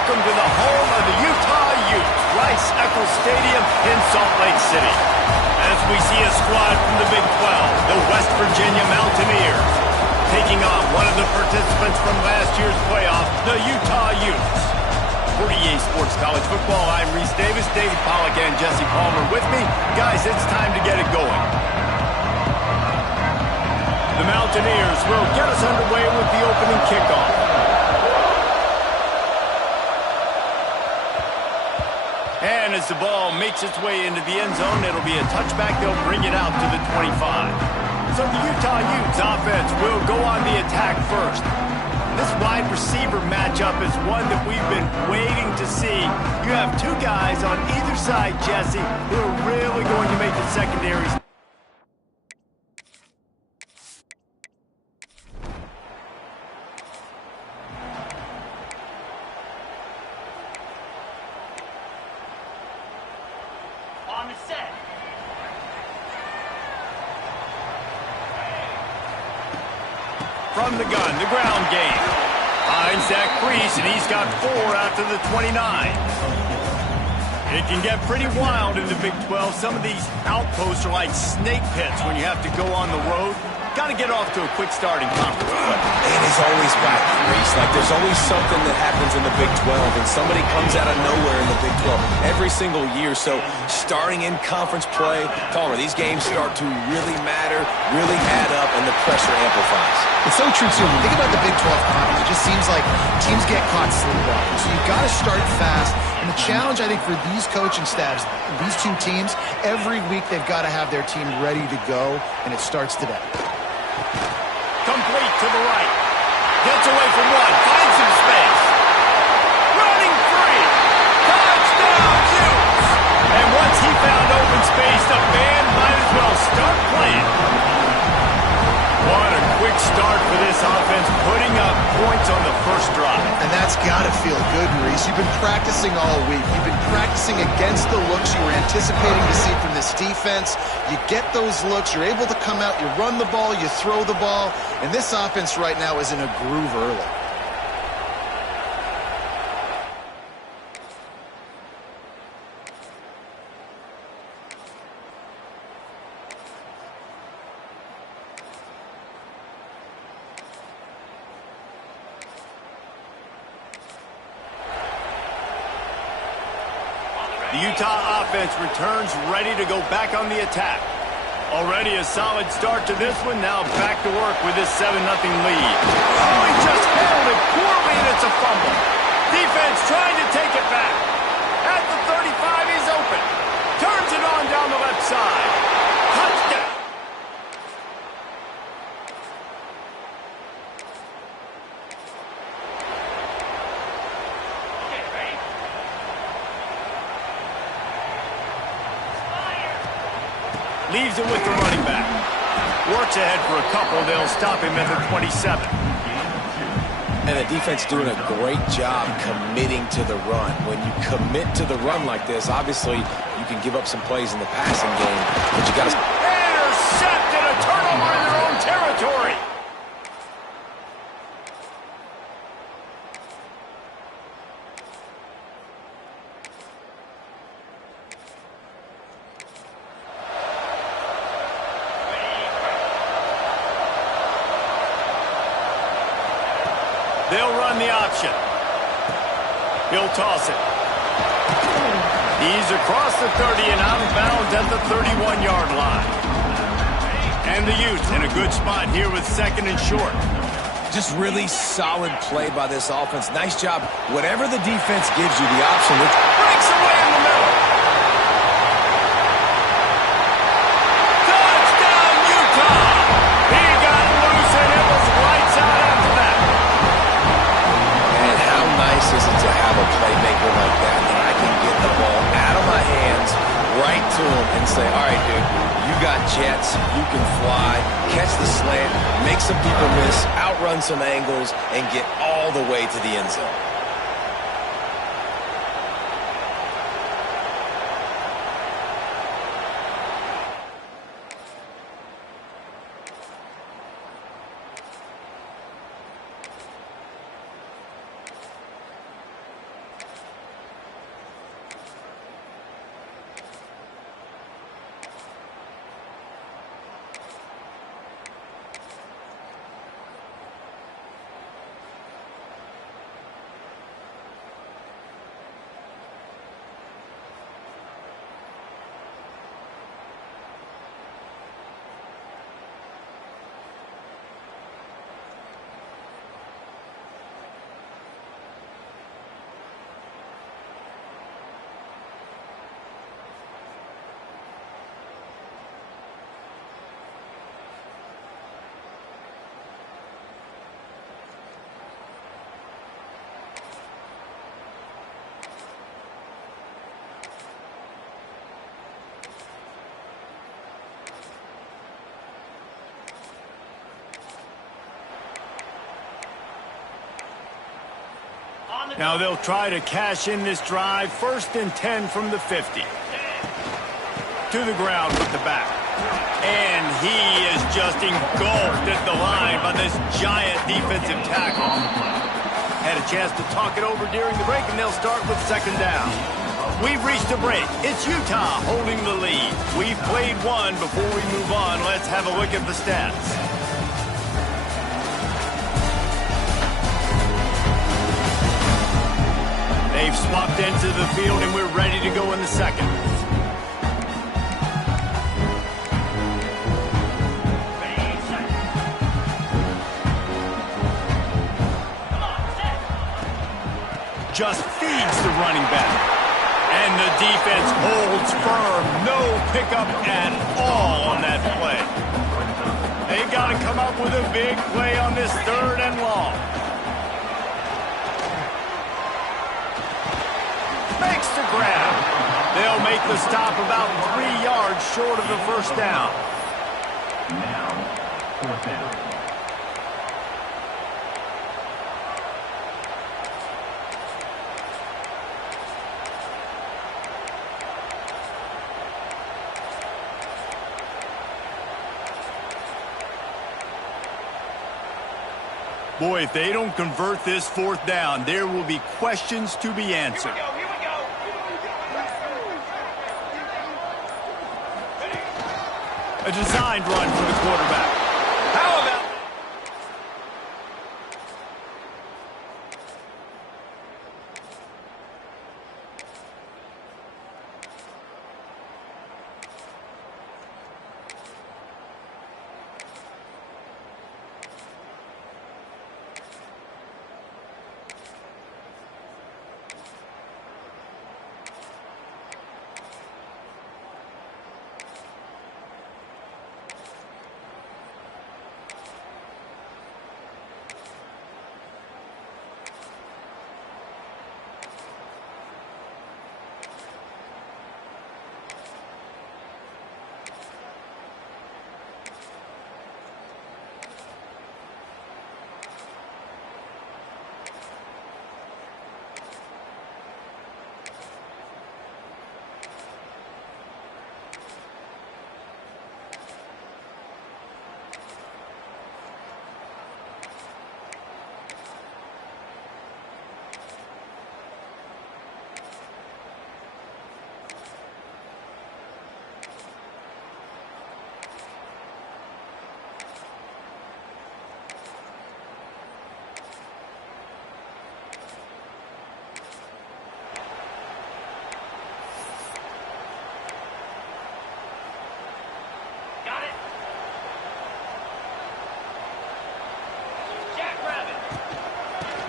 welcome to the home of the Utah Utes, Rice-Eccles Stadium in Salt Lake City. As we see a squad from the Big 12, the West Virginia Mountaineers, taking on one of the participants from last year's playoff, the Utah Utes. For EA Sports College Football, I'm Reese Davis, David Pollack, and Jesse Palmer with me. Guys, it's time to get it going. The Mountaineers will get us underway with the opening kickoff. And as the ball makes its way into the end zone, it'll be a touchback. They'll bring it out to the 25. So the Utah Utes offense will go on the attack first. This wide receiver matchup is one that we've been waiting to see. You have two guys on either side, Jesse, who are really going to make the secondaries. On the set. From the gun, the ground game. Finds that crease, and he's got 4 out to the 29. It can get pretty wild in the Big 12. Some of these outposts are like snake pits when you have to go on the road. Got to get off to a quick start in conference play. And it's always wacky, Reese. Like, there's always something that happens in the Big 12, and somebody comes out of nowhere in the Big 12 every single year. So, starting in conference play, Palmer, these games start to really matter, really add up, and the pressure amplifies. It's so true, too. When you think about the Big 12 conference, it just seems like teams get caught sleepwalking. So you've got to start fast. And the challenge, I think, for these coaching staffs, these two teams, every week they've got to have their team ready to go, and it starts today. Complete to the right. Gets away from one. Finds some space. Running free. Touchdown, Utes. And once he found open space, the band might as well start playing. What a quick start for this offense, putting up points on the first drive. And that's got to feel good, Maurice. You've been practicing all week. You've been practicing against the looks you were anticipating to see from this defense. You get those looks. You're able to come out. You run the ball. You throw the ball. And this offense right now is in a groove early. The Utah offense returns ready to go back on the attack. Already a solid start to this one. Now back to work with this 7-0 lead. Oh, he just handled it poorly, and it's a fumble. Defense trying to take it back. At the 35, he's open. Turns it on down the left side. Touchdown. Leaves it with the running back. Works ahead for a couple. They'll stop him at the 27. And the defense doing a great job committing to the run. When you commit to the run like this, obviously you can give up some plays in the passing game, but you got to... Intercepted, a turnover in their own territory. They'll run the option. He'll toss it. He's across the 30 and out of bounds at the 31-yard line. And the Utes in a good spot here with 2nd and short. Just really solid play by this offense. Nice job. Whatever the defense gives you the option, it breaks away in the middle. Touchdown, Utah! He got loose and it was lights out after that. And how nice is it to have a playmaker like that I can get the ball out of my hands right to him and say, all right, dude, you got jets, you can fly, catch the slant, make some people miss, outrun some angles, and get all the way to the end zone. Now they'll try to cash in this drive. 1st and 10 from the 50. To the ground with the back. And he is just engulfed at the line by this giant defensive tackle. Had a chance to talk it over during the break, and they'll start with 2nd down. We've reached a break. It's Utah holding the lead. We've played one. Before we move on, let's have a look at the stats. They've swapped into the field, and we're ready to go in the 2nd. Just feeds the running back. And the defense holds firm. No pickup at all on that play. They've got to come up with a big play on this 3rd and long. Makes the grab. They'll make the stop about 3 yards short of the 1st down. Now, 4th down. Boy, if they don't convert this 4th down, there will be questions to be answered. Here we go. A designed run for the quarterback. How about...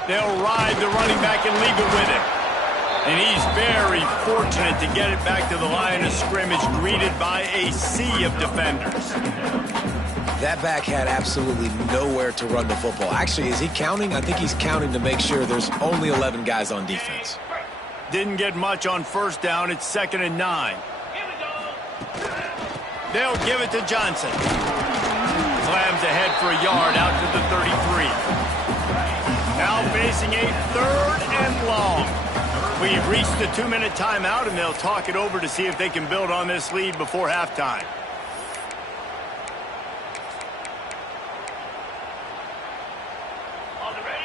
They'll ride the running back and leave it with him. And he's very fortunate to get it back to the line of scrimmage, greeted by a sea of defenders. That back had absolutely nowhere to run the football. Actually, is he counting? I think he's counting to make sure there's only 11 guys on defense. Didn't get much on 1st down. It's 2nd and 9. Here we go. They'll give it to Johnson. Slams ahead for a yard out to the 33. Now facing a 3rd and long. We've reached the 2-minute timeout, and they'll talk it over to see if they can build on this lead before halftime.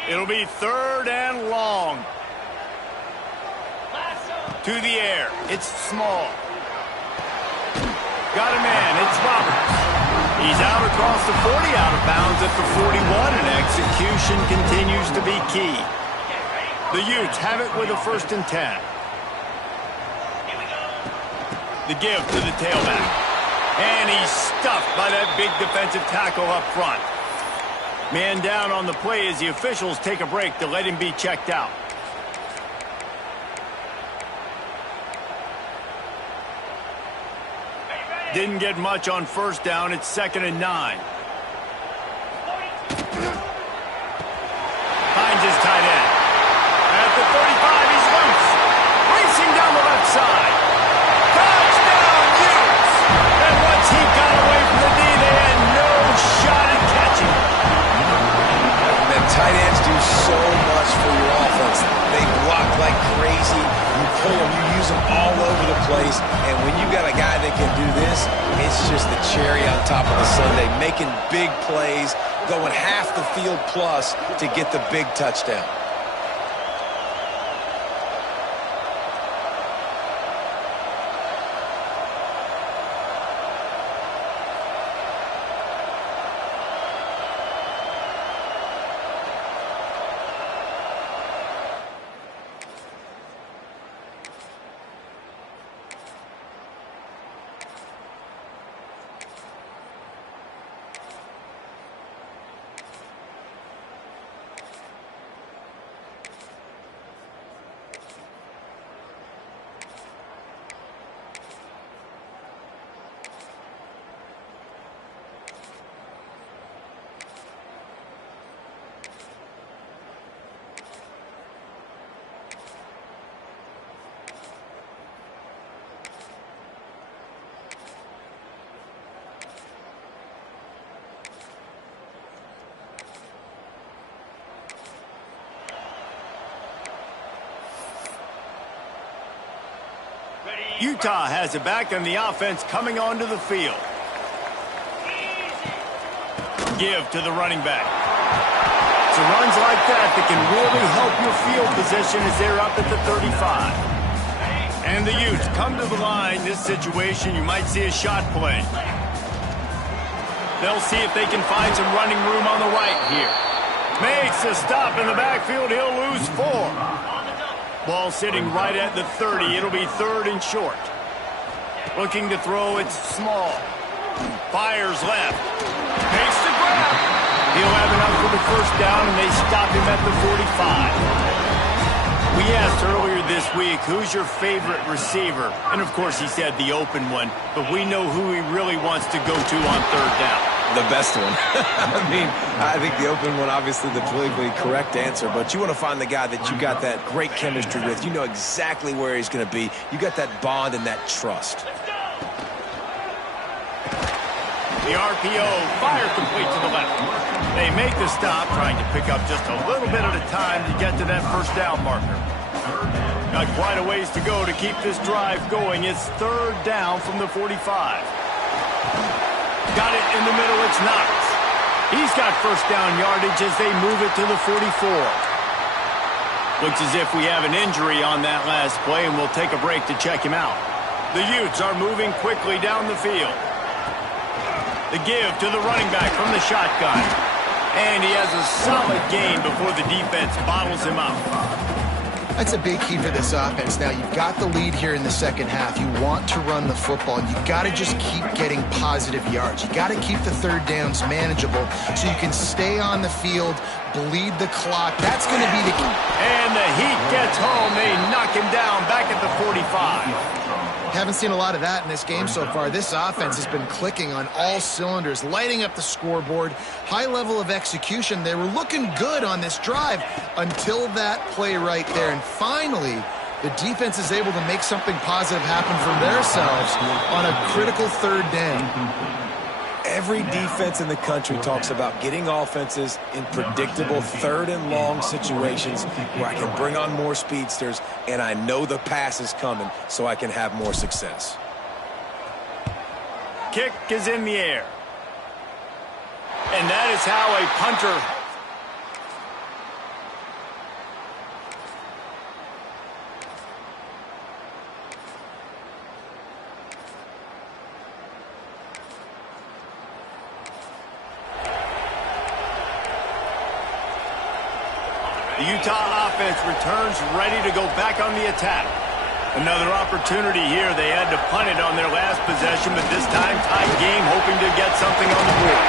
It'll be 3rd and long. To the air. It's Small. Got a man. It's Roberts. He's out across the 40, out of bounds at the 41, and execution continues to be key. The Utes have it with a 1st and 10. The give to the tailback. And he's stuffed by that big defensive tackle up front. Man down on the play as the officials take a break to let him be checked out. Didn't get much on 1st down. It's 2nd and 9. Finds his tight end. At the 35, he's loose. Racing down the left side. Touchdown, Utes! And once he got away from the D, they had no shot at catching him. Man, tight ends do so much for your offense. They top of the Sunday, making big plays, going half the field plus to get the big touchdown. Utah has it back and the offense coming onto the field. Give to the running back. So runs like that can really help your field position as they're up at the 35. And the Utes come to the line. This situation, you might see a shot play. They'll see if they can find some running room on the right here. Makes a stop in the backfield. He'll lose 4. Ball sitting right at the 30. It'll be 3rd and short. Looking to throw, it's small. Fires left. Makes the grab. He'll have enough for the first down, and they stop him at the 45. We asked earlier this week, who's your favorite receiver? And, of course, he said the open one, but we know who he really wants to go to on 3rd down. The best one. I think the open one, obviously the politically correct answer, but you want to find the guy that you got that great chemistry with. You know exactly where he's going to be. You got that bond and that trust. The RPO, fire complete to the left. They make the stop, trying to pick up just a little bit at a time to get to that first down marker. Got quite a ways to go to keep this drive going. It's 3rd down from the 45. Got it in the middle, it's Knox. He's got first down yardage as they move it to the 44. Looks as if we have an injury on that last play, and we'll take a break to check him out. The Utes are moving quickly down the field. The give to the running back from the shotgun. And he has a solid gain before the defense bottles him up. That's a big key for this offense. Now, you've got the lead here in the second half. You want to run the football. You've got to just keep getting positive yards. You got to keep the 3rd downs manageable so you can stay on the field, bleed the clock. That's going to be the key. And the Heat gets home. They knock him down back at the 45. Haven't seen a lot of that in this game so far. This offense has been clicking on all cylinders, lighting up the scoreboard, high level of execution. They were looking good on this drive until that play right there. And finally, the defense is able to make something positive happen for themselves on a critical 3rd down. Every defense in the country talks about getting offenses in predictable 3rd and long situations where I can bring on more speedsters and I know the pass is coming so I can have more success. Kick is in the air. And that is how a punter... The Utah offense returns ready to go back on the attack. Another opportunity here. They had to punt it on their last possession, but this time tight game, hoping to get something on the board.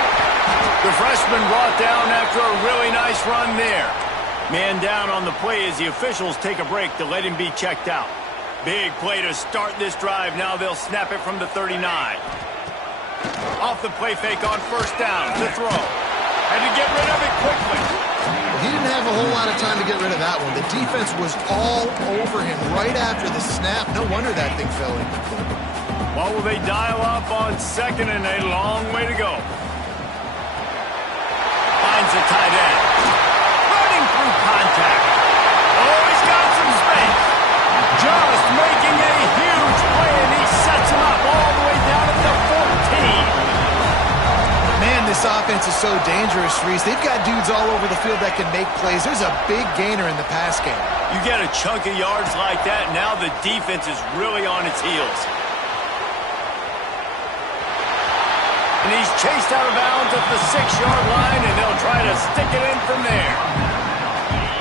The freshman brought down after a really nice run there. Man down on the play as the officials take a break to let him be checked out. Big play to start this drive. Now they'll snap it from the 39. Off the play fake on first down to throw. Had to get rid of it quickly. He didn't have a whole lot of time to get rid of that one. The defense was all over him right after the snap. No wonder that thing fell in. What will they dial up on 2nd and a long way to go? Finds the tight end. Running through contact. Oh, he's got some space. Just making a huge play, and he sets him up all the way down at the 14. this offense is so dangerous, Reese. They've got dudes all over the field that can make plays. There's a big gainer in the pass game. You get a chunk of yards like that, now the defense is really on its heels. And he's chased out of bounds at the 6-yard line, and they'll try to stick it in from there.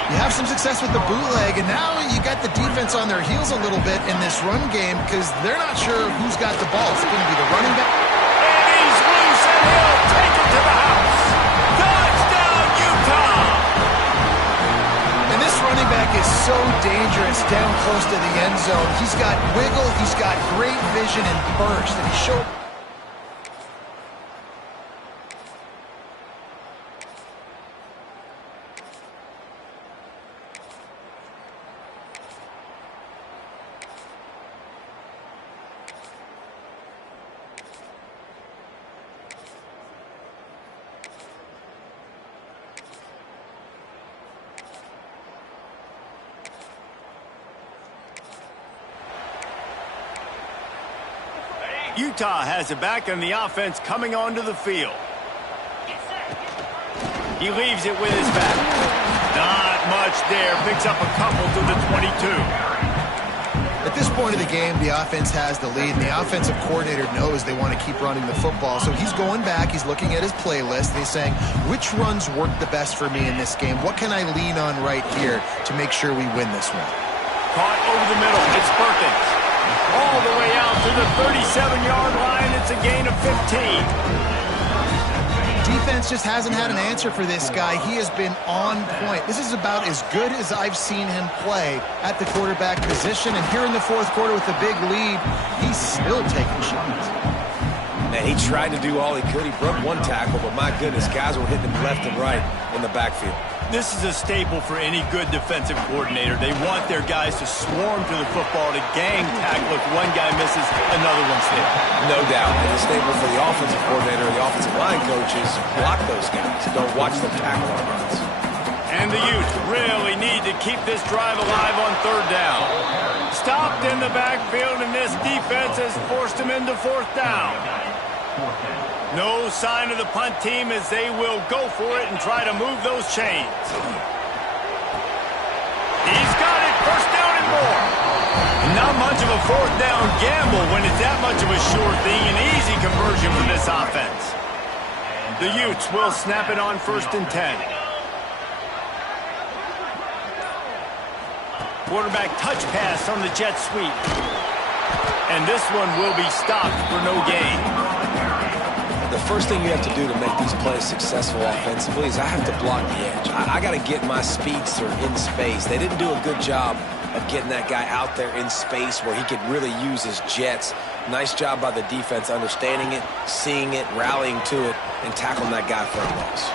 You have some success with the bootleg, and now you got the defense on their heels a little bit in this run game because they're not sure who's got the ball. It's going to be the running back. And he's loose, and he'll take it to the house. Touchdown, Utah! And this running back is so dangerous down close to the end zone. He's got wiggle, he's got great vision and burst, and he showed... Utah has it back and the offense coming onto the field. He leaves it with his back. Not much there. Picks up a couple to the 22. At this point of the game, the offense has the lead, and the offensive coordinator knows they want to keep running the football. So he's going back, he's looking at his playlist, and he's saying, which runs work the best for me in this game? What can I lean on right here to make sure we win this one? Caught over the middle. It's Perkins. All the way out to the 37-yard line. It's a gain of 15. Defense just hasn't had an answer for this guy. He has been on point. This is about as good as I've seen him play at the quarterback position. And here in the fourth quarter with a big lead, he's still taking shots. Man, he tried to do all he could. He broke one tackle, but my goodness, guys were hitting him left and right in the backfield. This is a staple for any good defensive coordinator. They want their guys to swarm to the football, to gang tackle. If one guy misses, another one's there. No doubt. And the staple for the offensive coordinator and the offensive line coaches, block those guys. Don't watch them tackle on runs. And the Utes really need to keep this drive alive on third down. Stopped in the backfield, and this defense has forced him into fourth down. No sign of the punt team as they will go for it and try to move those chains. He's got it, first down and more. Not much of a fourth down gamble when it's that much of a sure thing, an easy conversion for this offense. The Utes will snap it on 1st and 10. Quarterback touch pass on the jet sweep. And this one will be stopped for no gain. The first thing you have to do to make these plays successful offensively is I have to block the edge. I got to get my speedster in space. They didn't do a good job of getting that guy out there in space where he could really use his jets. Nice job by the defense understanding it, seeing it, rallying to it, and tackling that guy for a loss.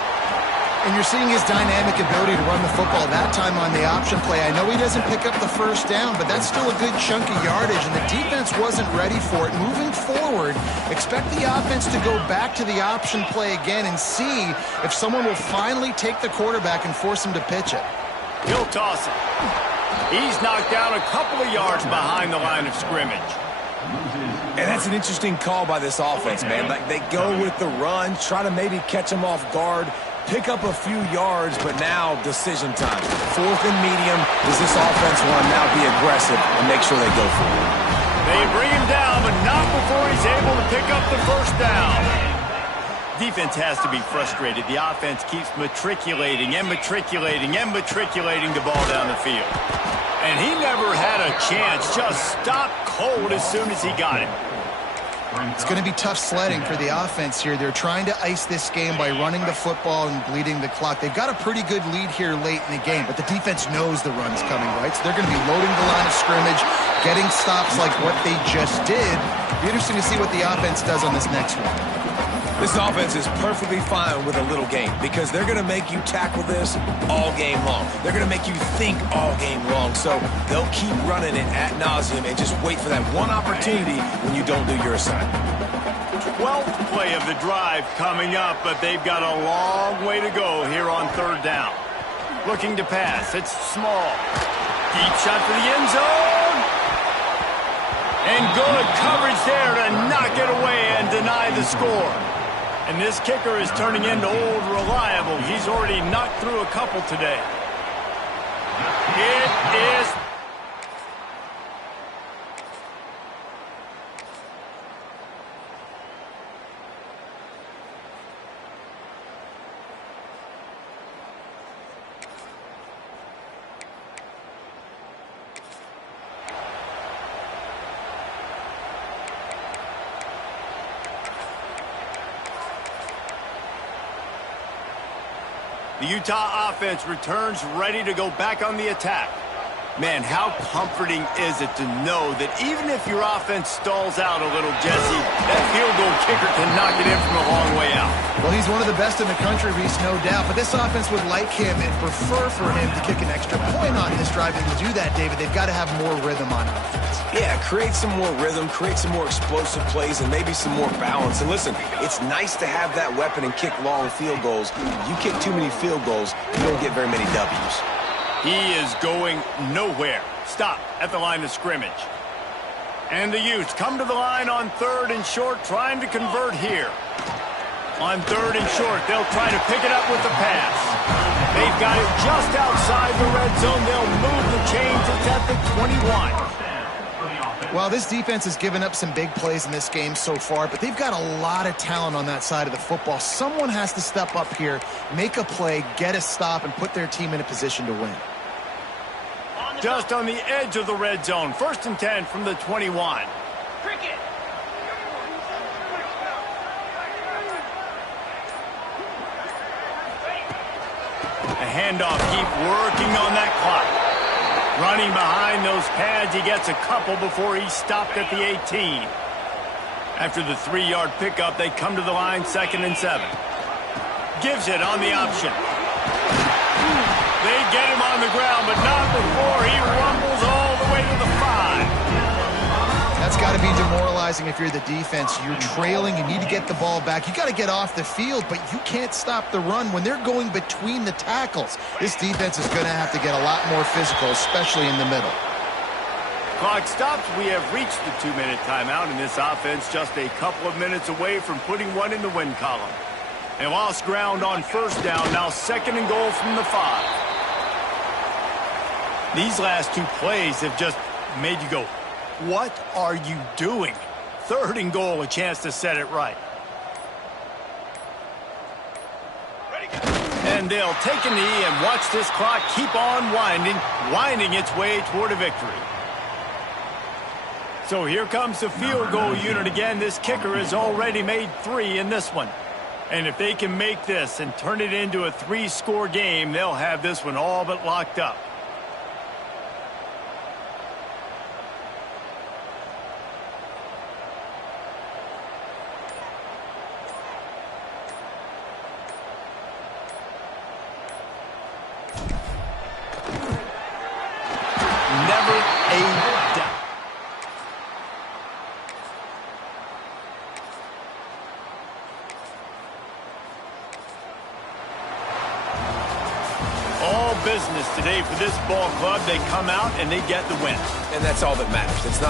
And you're seeing his dynamic ability to run the football that time on the option play. I know he doesn't pick up the first down, but that's still a good chunk of yardage, and the defense wasn't ready for it. Moving forward, expect the offense to go back to the option play again and see if someone will finally take the quarterback and force him to pitch it. He'll toss it. He's knocked down a couple of yards behind the line of scrimmage. And that's an interesting call by this offense, man. Like, they go with the run, try to maybe catch him off guard, pick up a few yards, but now decision time. 4th and medium. Does this offense want to now be aggressive and make sure they go for it? They bring him down, but not before he's able to pick up the first down. Defense has to be frustrated. The offense keeps matriculating and matriculating and matriculating the ball down the field. And he never had a chance, just stopped cold as soon as he got it. It's going to be tough sledding for the offense here. They're trying to ice this game by running the football and bleeding the clock. They've got a pretty good lead here late in the game, but the defense knows the run's coming, right? So they're going to be loading the line of scrimmage, getting stops like what they just did. Be interesting to see what the offense does on this next one. This offense is perfectly fine with a little game because they're going to make you tackle this all game long. They're going to make you think all game long. So they'll keep running it ad nauseum and just wait for that one opportunity when you don't do your assignment. 12th play of the drive coming up, but they've got a long way to go here on third down. Looking to pass. It's Small. Deep shot for the end zone. And good coverage there to knock it away and deny the score. And this kicker is turning into old reliable. He's already knocked through a couple today. It is... The Utah offense returns ready to go back on the attack. Man, how comforting is it to know that even if your offense stalls out a little, Jesse, that field goal kicker can knock it in from a long way out. Well, he's one of the best in the country, Reese, no doubt. But this offense would like him and prefer for him to kick an extra point on this drive. And to do that, David, they've got to have more rhythm on offense. Yeah, create some more rhythm, create some more explosive plays, and maybe some more balance. And listen, it's nice to have that weapon and kick long field goals. You kick too many field goals, you don't get very many W's. He is going nowhere. Stop at the line of scrimmage. And the Utes come to the line on 3rd and short, trying to convert here. On 3rd and short, they'll try to pick it up with the pass. They've got it just outside the red zone. They'll move the chains. It's at the 21. Well, this defense has given up some big plays in this game so far, but they've got a lot of talent on that side of the football. Someone has to step up here, make a play, get a stop, and put their team in a position to win. Just on the edge of the red zone. 1st and 10 from the 21. Cricket. A handoff, keep working on that clock. Running behind those pads, he gets a couple before he stopped at the 18. After the 3-yard pickup, they come to the line 2nd and 7. Gives it on the option. They get him on the ground, but not before he rumbles all the way to the 5. That's got to be demoralizing if you're the defense. You're trailing, you need to get the ball back. You got to get off the field, but you can't stop the run when they're going between the tackles. This defense is going to have to get a lot more physical, especially in the middle. Clock stops. We have reached the 2-minute timeout, and this offense just a couple of minutes away from putting one in the win column. They lost ground on 1st down, now 2nd and goal from the 5. These last 2 plays have just made you go, what are you doing? 3rd and goal, a chance to set it right. And they'll take a knee and watch this clock keep on winding its way toward a victory. So here comes the field goal unit again. This kicker has already made 3 in this one. And if they can make this and turn it into a 3-score game, they'll have this one all but locked up. Never a doubt. All business today for this ball club. They come out and they get the win. And that's all that matters. It's not